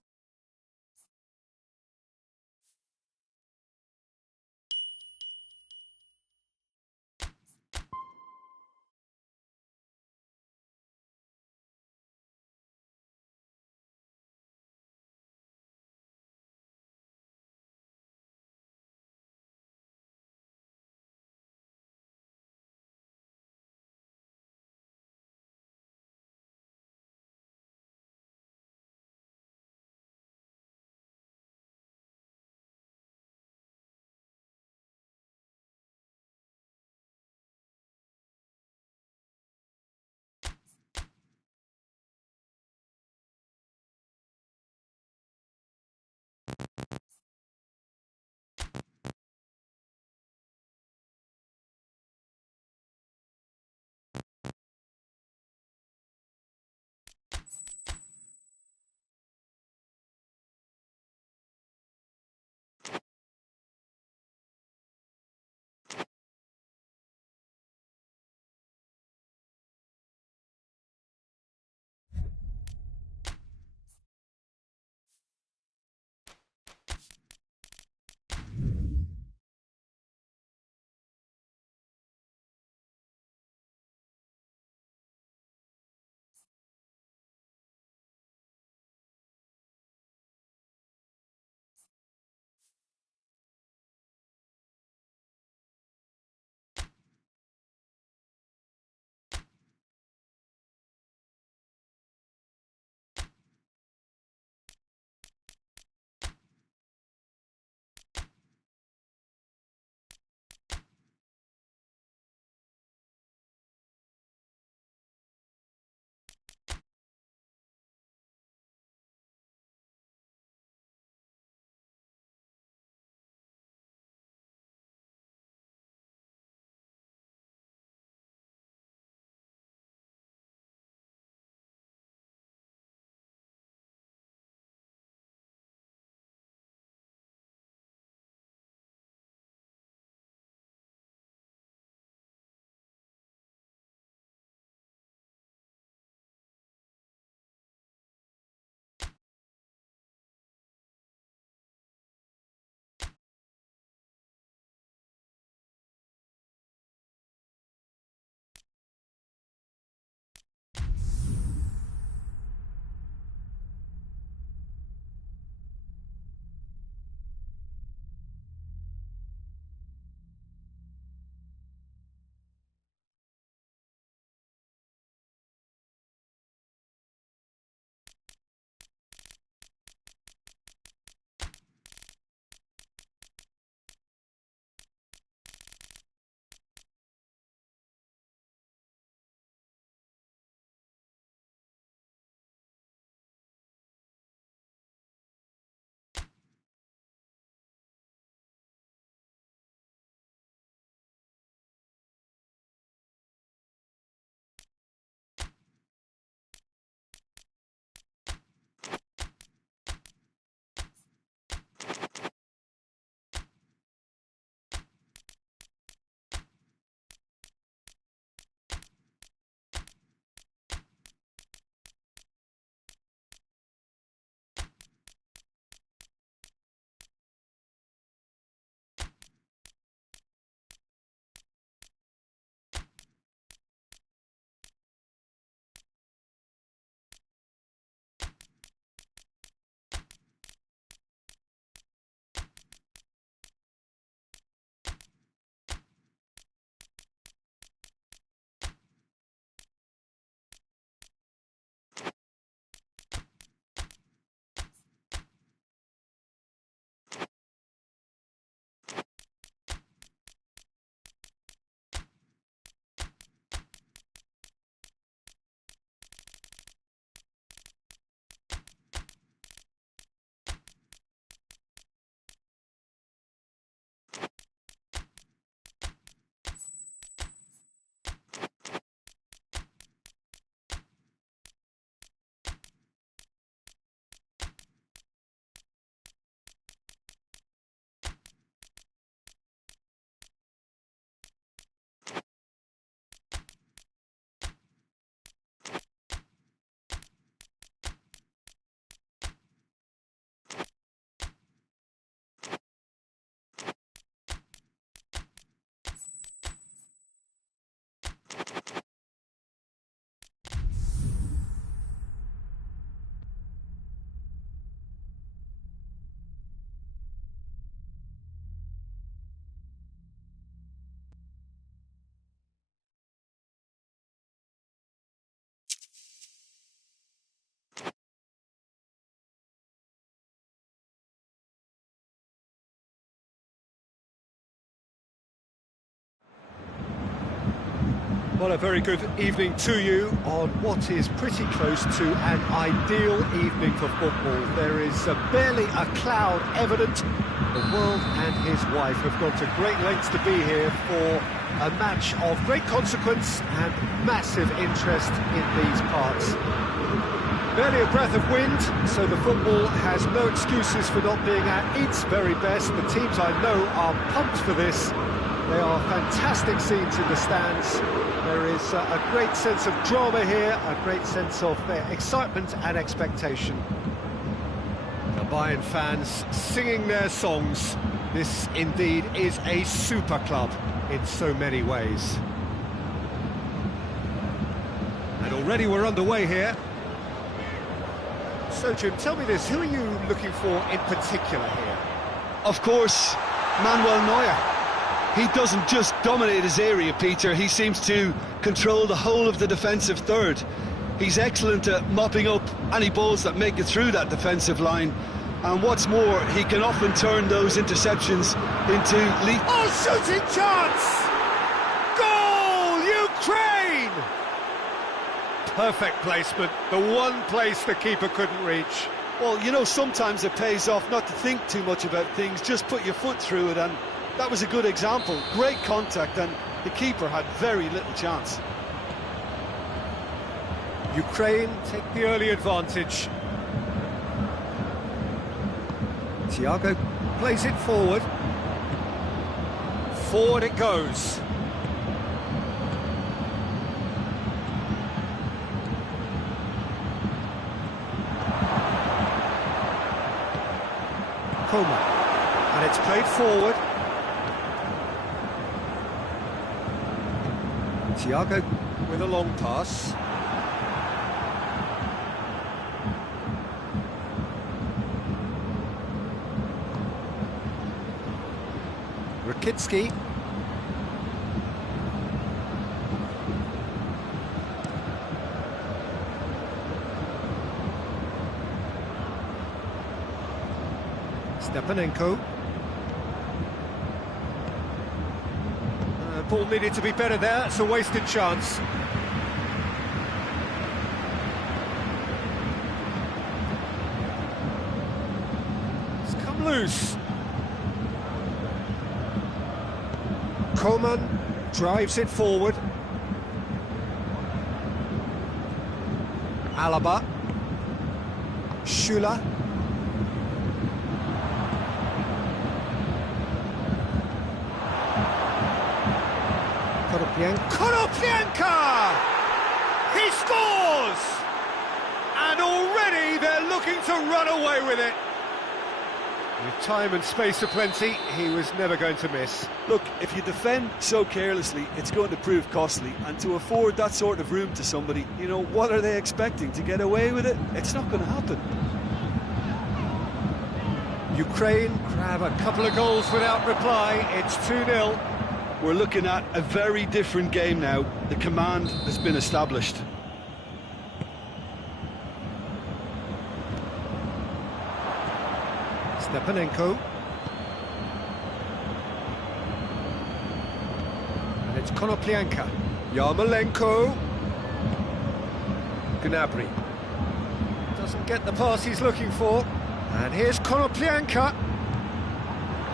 Well, a very good evening to you on what is pretty close to an ideal evening for football. There is barely a cloud evident. The world and his wife have gone to great lengths to be here for a match of great consequence and massive interest in these parts. Barely a breath of wind, so the football has no excuses for not being at its very best. The teams I know are pumped for this. They are fantastic scenes in the stands. There is a great sense of drama here, a great sense of excitement and expectation. The Bayern fans singing their songs. This indeed is a super club in so many ways. And already we're underway here. So Jim, tell me this, who are you looking for in particular here? Of course, Manuel Neuer. He doesn't just dominate his area, Peter, he seems to control the whole of the defensive third. He's excellent at mopping up any balls that make it through that defensive line. And what's more, he can often turn those interceptions into lead. Oh, shooting chance! Goal, Ukraine! Perfect placement, the one place the keeper couldn't reach. Well, you know, sometimes it pays off not to think too much about things, just put your foot through it, and that was a good example. Great contact, and the keeper had very little chance. Ukraine take the early advantage. Thiago plays it forward. Forward it goes. Coman. And it's played forward. Thiago with a long pass. Rakitsky. Stepanenko. Ball needed to be better there, it's a wasted chance. It's come loose. Coman drives it forward. Alaba. Schüller. Konoplyanka! He scores! And already they're looking to run away with it. With time and space aplenty, he was never going to miss. Look, if you defend so carelessly, it's going to prove costly. And to afford that sort of room to somebody, you know, what are they expecting? To get away with it? It's not going to happen. Ukraine grab a couple of goals without reply. It's 2-0. We're looking at a very different game now. The command has been established. Stepanenko. And it's Konoplyanka. Yarmolenko. Gnabry. Doesn't get the pass he's looking for. And here's Konoplyanka.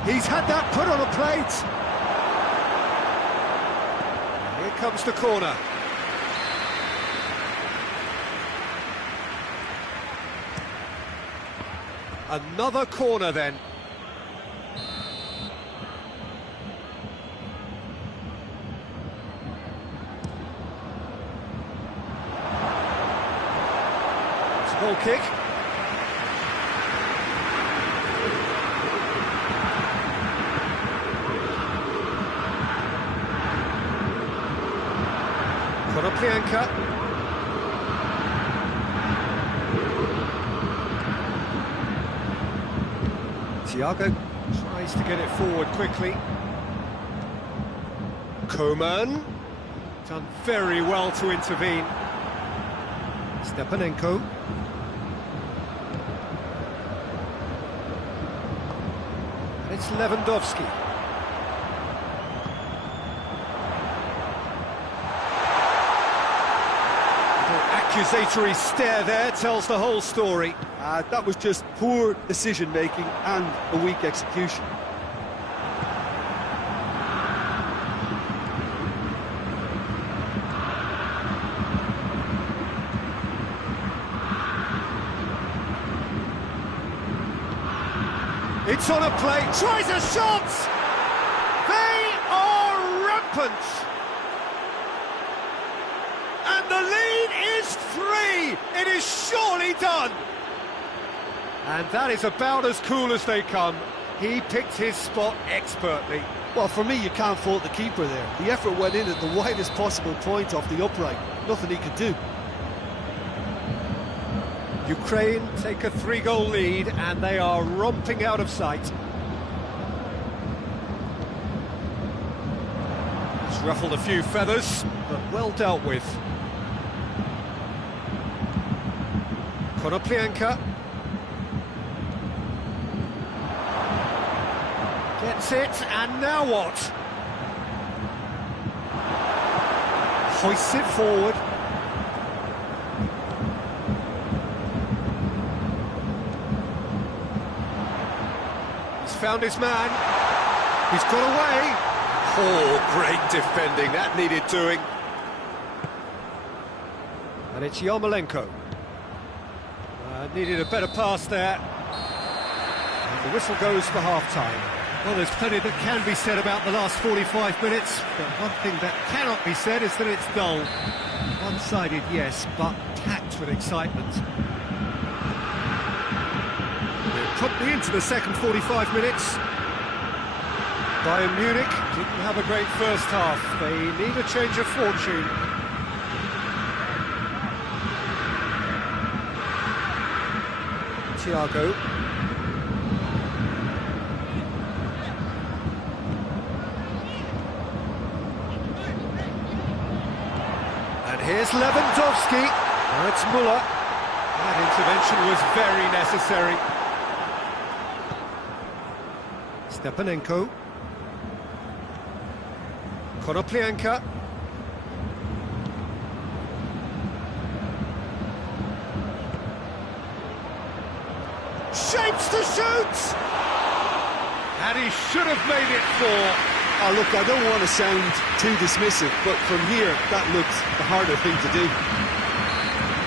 He's had that put on a plate. Here comes the corner. Another corner then. It's a goal kick. Konoplyanka. Thiago tries to get it forward quickly. Coman. Done very well to intervene. Stepanenko. And it's Lewandowski. accusatory stare there tells the whole story. That was just poor decision-making and a weak execution. It's on a plate, tries a shot! They are rampant! And the lead is 3! It is surely done! And that is about as cool as they come. He picked his spot expertly. Well, for me, you can't fault the keeper there. The effort went in at the widest possible point off the upright. Nothing he could do. Ukraine take a 3-goal lead and they are romping out of sight. It's ruffled a few feathers, but well dealt with. Konoplyanka gets it, and now what? Hoists it forward. Found his man, he's got away. Oh, great defending, that needed doing. And it's Yarmolenko. Needed a better pass there. And the whistle goes for half-time. Well, there's plenty that can be said about the last 45 minutes, but one thing that cannot be said is that it's dull. One-sided, yes, but packed with excitement. Promptly into the second 45 minutes. Bayern Munich didn't have a great first half. They need a change of fortune. Thiago. And here's Lewandowski. Now it's Müller. That intervention was very necessary. Stepanenko. Konoplyanka. Shapes to shoot! And he should have made it 4. Oh, look, I don't want to sound too dismissive, but from here, that looks the harder thing to do.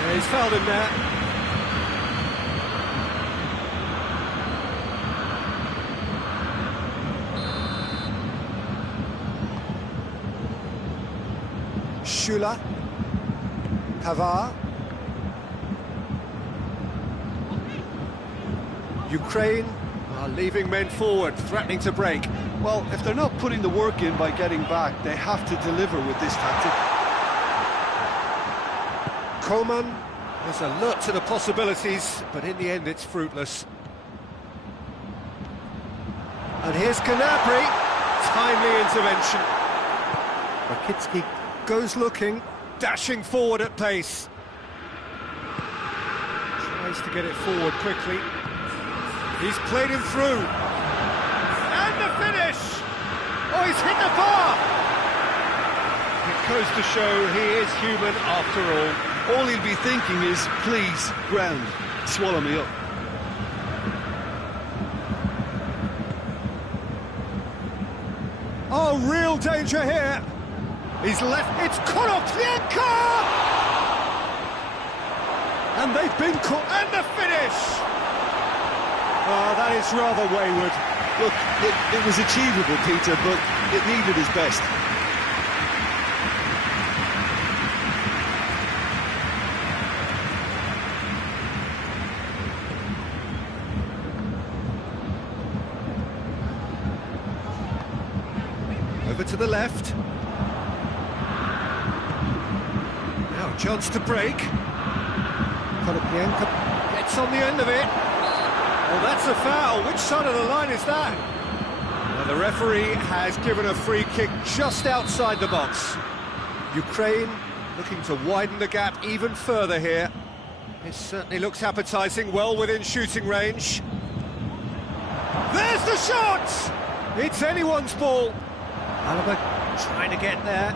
Yeah, he's fouled him there. Schüller, Pavard. Ukraine are leaving men forward, threatening to break. Well, if they're not putting the work in by getting back, they have to deliver with this tactic. Coman is alert to the possibilities, but in the end it's fruitless. And here's Gnabry, timely intervention. Rakitsky goes looking, dashing forward at pace. Tries to get it forward quickly. He's played him through. And the finish! Oh, he's hit the bar! It goes to show he is human after all. All he'll be thinking is, please, ground, swallow me up. Oh, real danger here. He's left, it's Konoplyanka! And they've been caught, and the finish! Oh, that is rather wayward. Look, it was achievable, Peter, but it needed his best. Over to the left. Now, chance to break. Konoplyanka gets on the end of it. Well, that's a foul. Which side of the line is that? Well, the referee has given a free kick just outside the box. Ukraine looking to widen the gap even further here. It certainly looks appetising, well within shooting range. There's the shot! It's anyone's ball. Alaba trying to get there.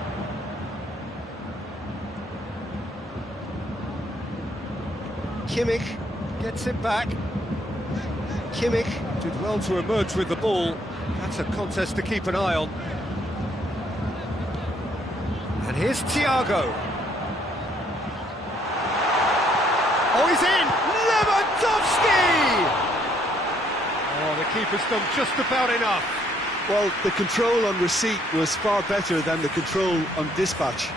Kimmich gets it back. Kimmich did well to emerge with the ball. That's a contest to keep an eye on. And here's Thiago. Oh, he's in! Lewandowski! Oh, the keeper's done just about enough. Well, the control on receipt was far better than the control on dispatch.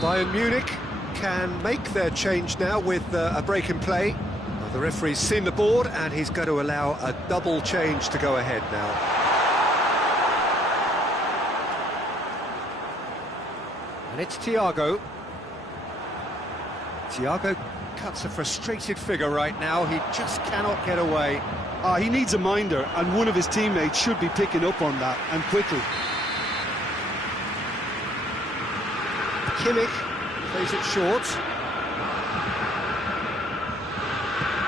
Bayern Munich can make their change now with a break in play. Well, the referee's seen the board and he's going to allow a double change to go ahead now. And it's Thiago. Thiago cuts a frustrated figure right now. He just cannot get away. He needs a minder, and one of his teammates should be picking up on that, and quickly. Kimmich plays it short.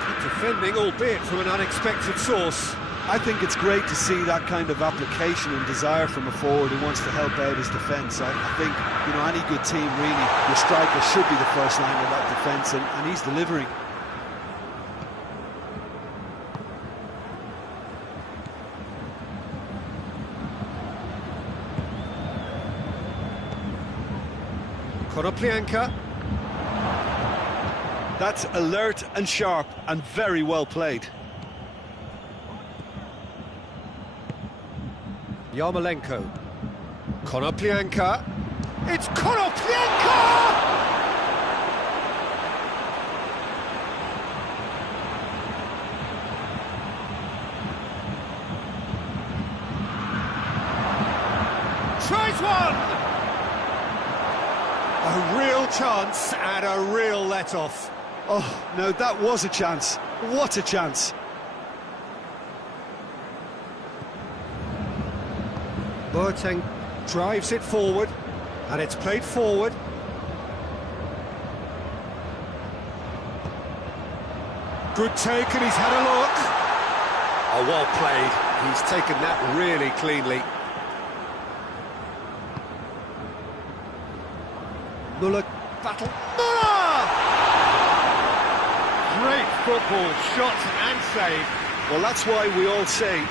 Good defending, albeit from an unexpected source. I think it's great to see that kind of application and desire from a forward who wants to help out his defence. I think, you know, any good team, really, your striker should be the first line of that defence, and he's delivering. Konoplyanka. That's alert and sharp and very well played. Yarmolenko. Konoplyanka. It's Konoplyanka! Tries one! A real chance and a real let-off. Oh, no, that was a chance. What a chance. Boateng drives it forward, and it's played forward. Good take, and he's had a look. Oh, well played. He's taken that really cleanly. Muller battle. Muller! Great football, shot and save. Well, that's why we all say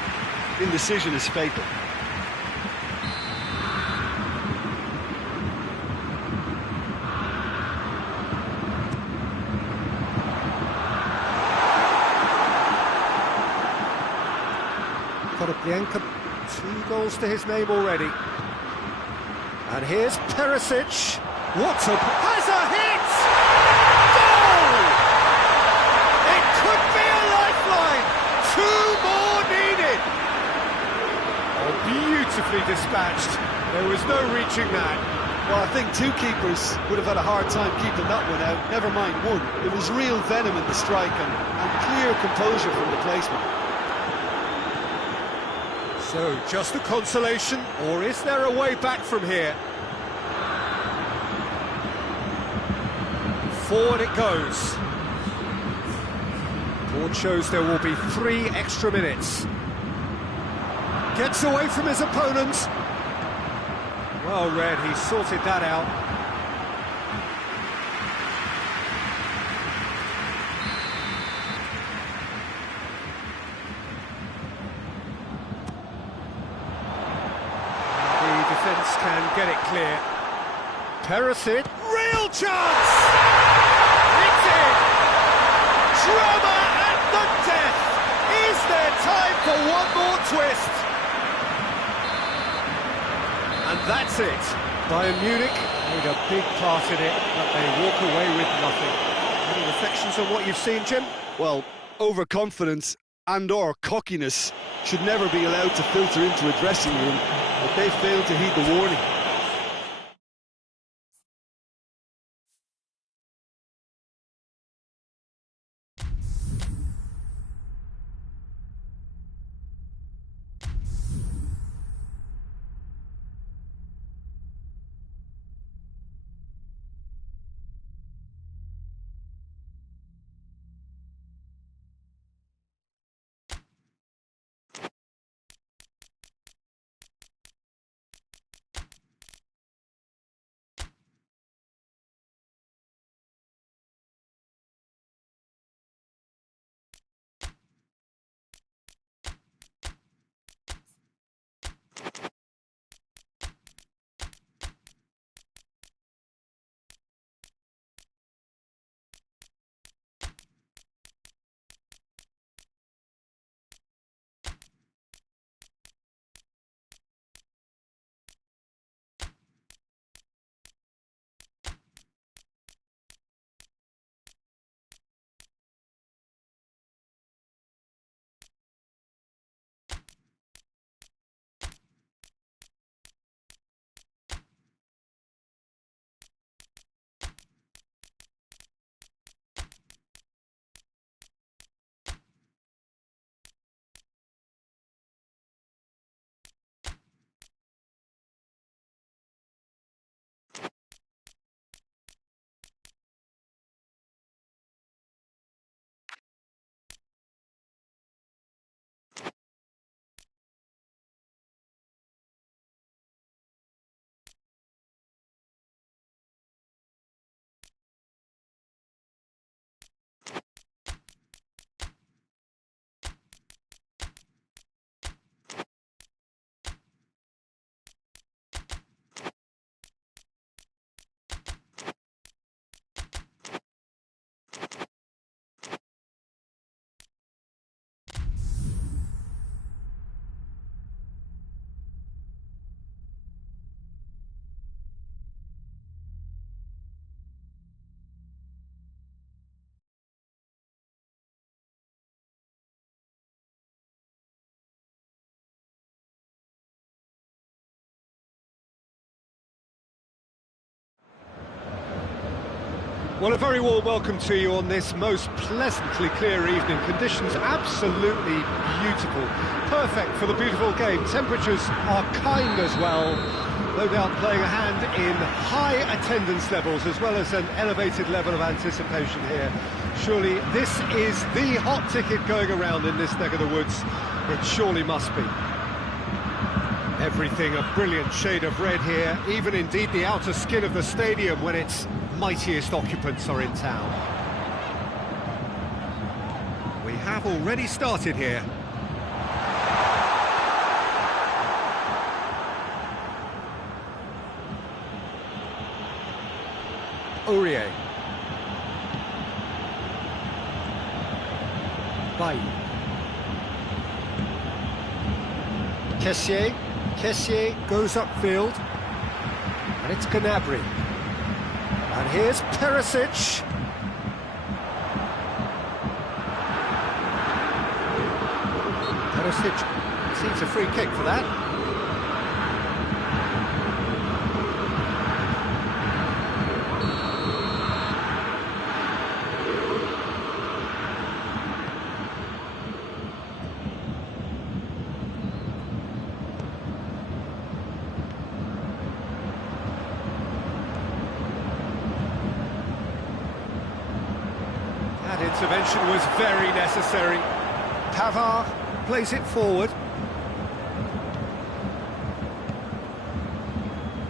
indecision is fatal. Konoplyanka, 2 goals to his name already. And here's Perisic. What a... has a hit! Goal! It could be a lifeline! 2 more needed! Oh, beautifully dispatched. There was no reaching that. Well, I think 2 keepers would have had a hard time keeping that one out. Never mind 1. It was real venom in the strike and clear composure from the placement. So, just a consolation, or is there a way back from here? Forward it goes. Board shows there will be 3 extra minutes. Gets away from his opponent. Well read, he sorted that out. The defence can get it clear. Perisic, real chance! It's in! Drama at the death! Is there time for one more twist? And that's it. Bayern Munich made a big part in it, but they walk away with nothing. Any reflections on what you've seen, Jim? Well, overconfidence and/or cockiness should never be allowed to filter into a dressing room, but they failed to heed the warning. Well, a very warm welcome to you on this most pleasantly clear evening. Conditions absolutely beautiful. Perfect for the beautiful game. Temperatures are kind as well. No doubt playing a hand in high attendance levels as well as an elevated level of anticipation here. Surely this is the hot ticket going around in this neck of the woods. It surely must be. Everything a brilliant shade of red here, even indeed the outer skin of the stadium when its mightiest occupants are in town. We have already started here. Aurier. Bailly. Kessié. Kessié goes upfield. And it's Gnabry. And here's Perisic. Perisic seeks a free kick for that. That intervention was very necessary. Pavard plays it forward.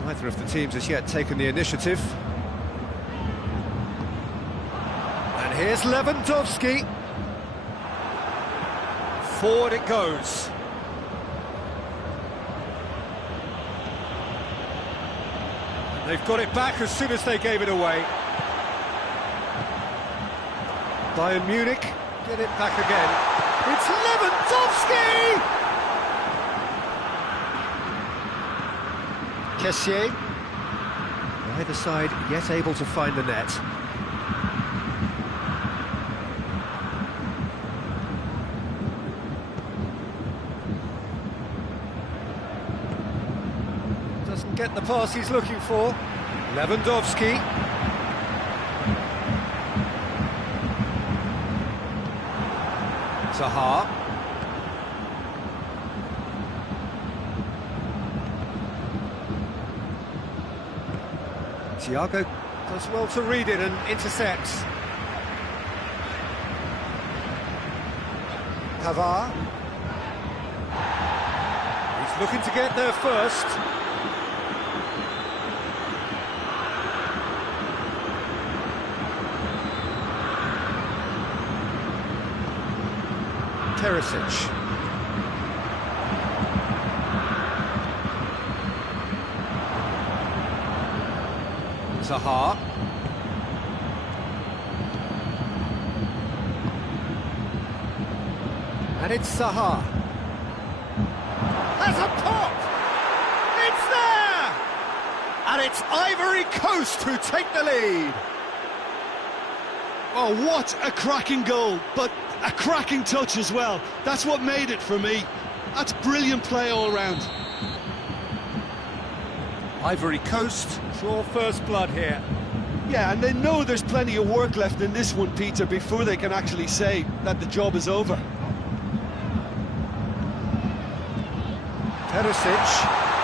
Neither of the teams has yet taken the initiative. And here's Lewandowski. Forward it goes. They've got it back as soon as they gave it away. Bayern Munich get it back again. It's Lewandowski! Kessié. Either side yet able to find the net. Doesn't get the pass he's looking for. Lewandowski. Zaha. Thiago does well to read it and intercepts. Pavard. He's looking to get there first. Perisic. Zaha. And it's Zaha. Has a pop! It's there! And it's Ivory Coast who take the lead. Oh, what a cracking goal, but a cracking touch as well. That's what made it for me. That's brilliant play all round. Ivory Coast draw first blood here. Yeah, and they know there's plenty of work left in this one, Peter, before they can actually say that the job is over. Perisic.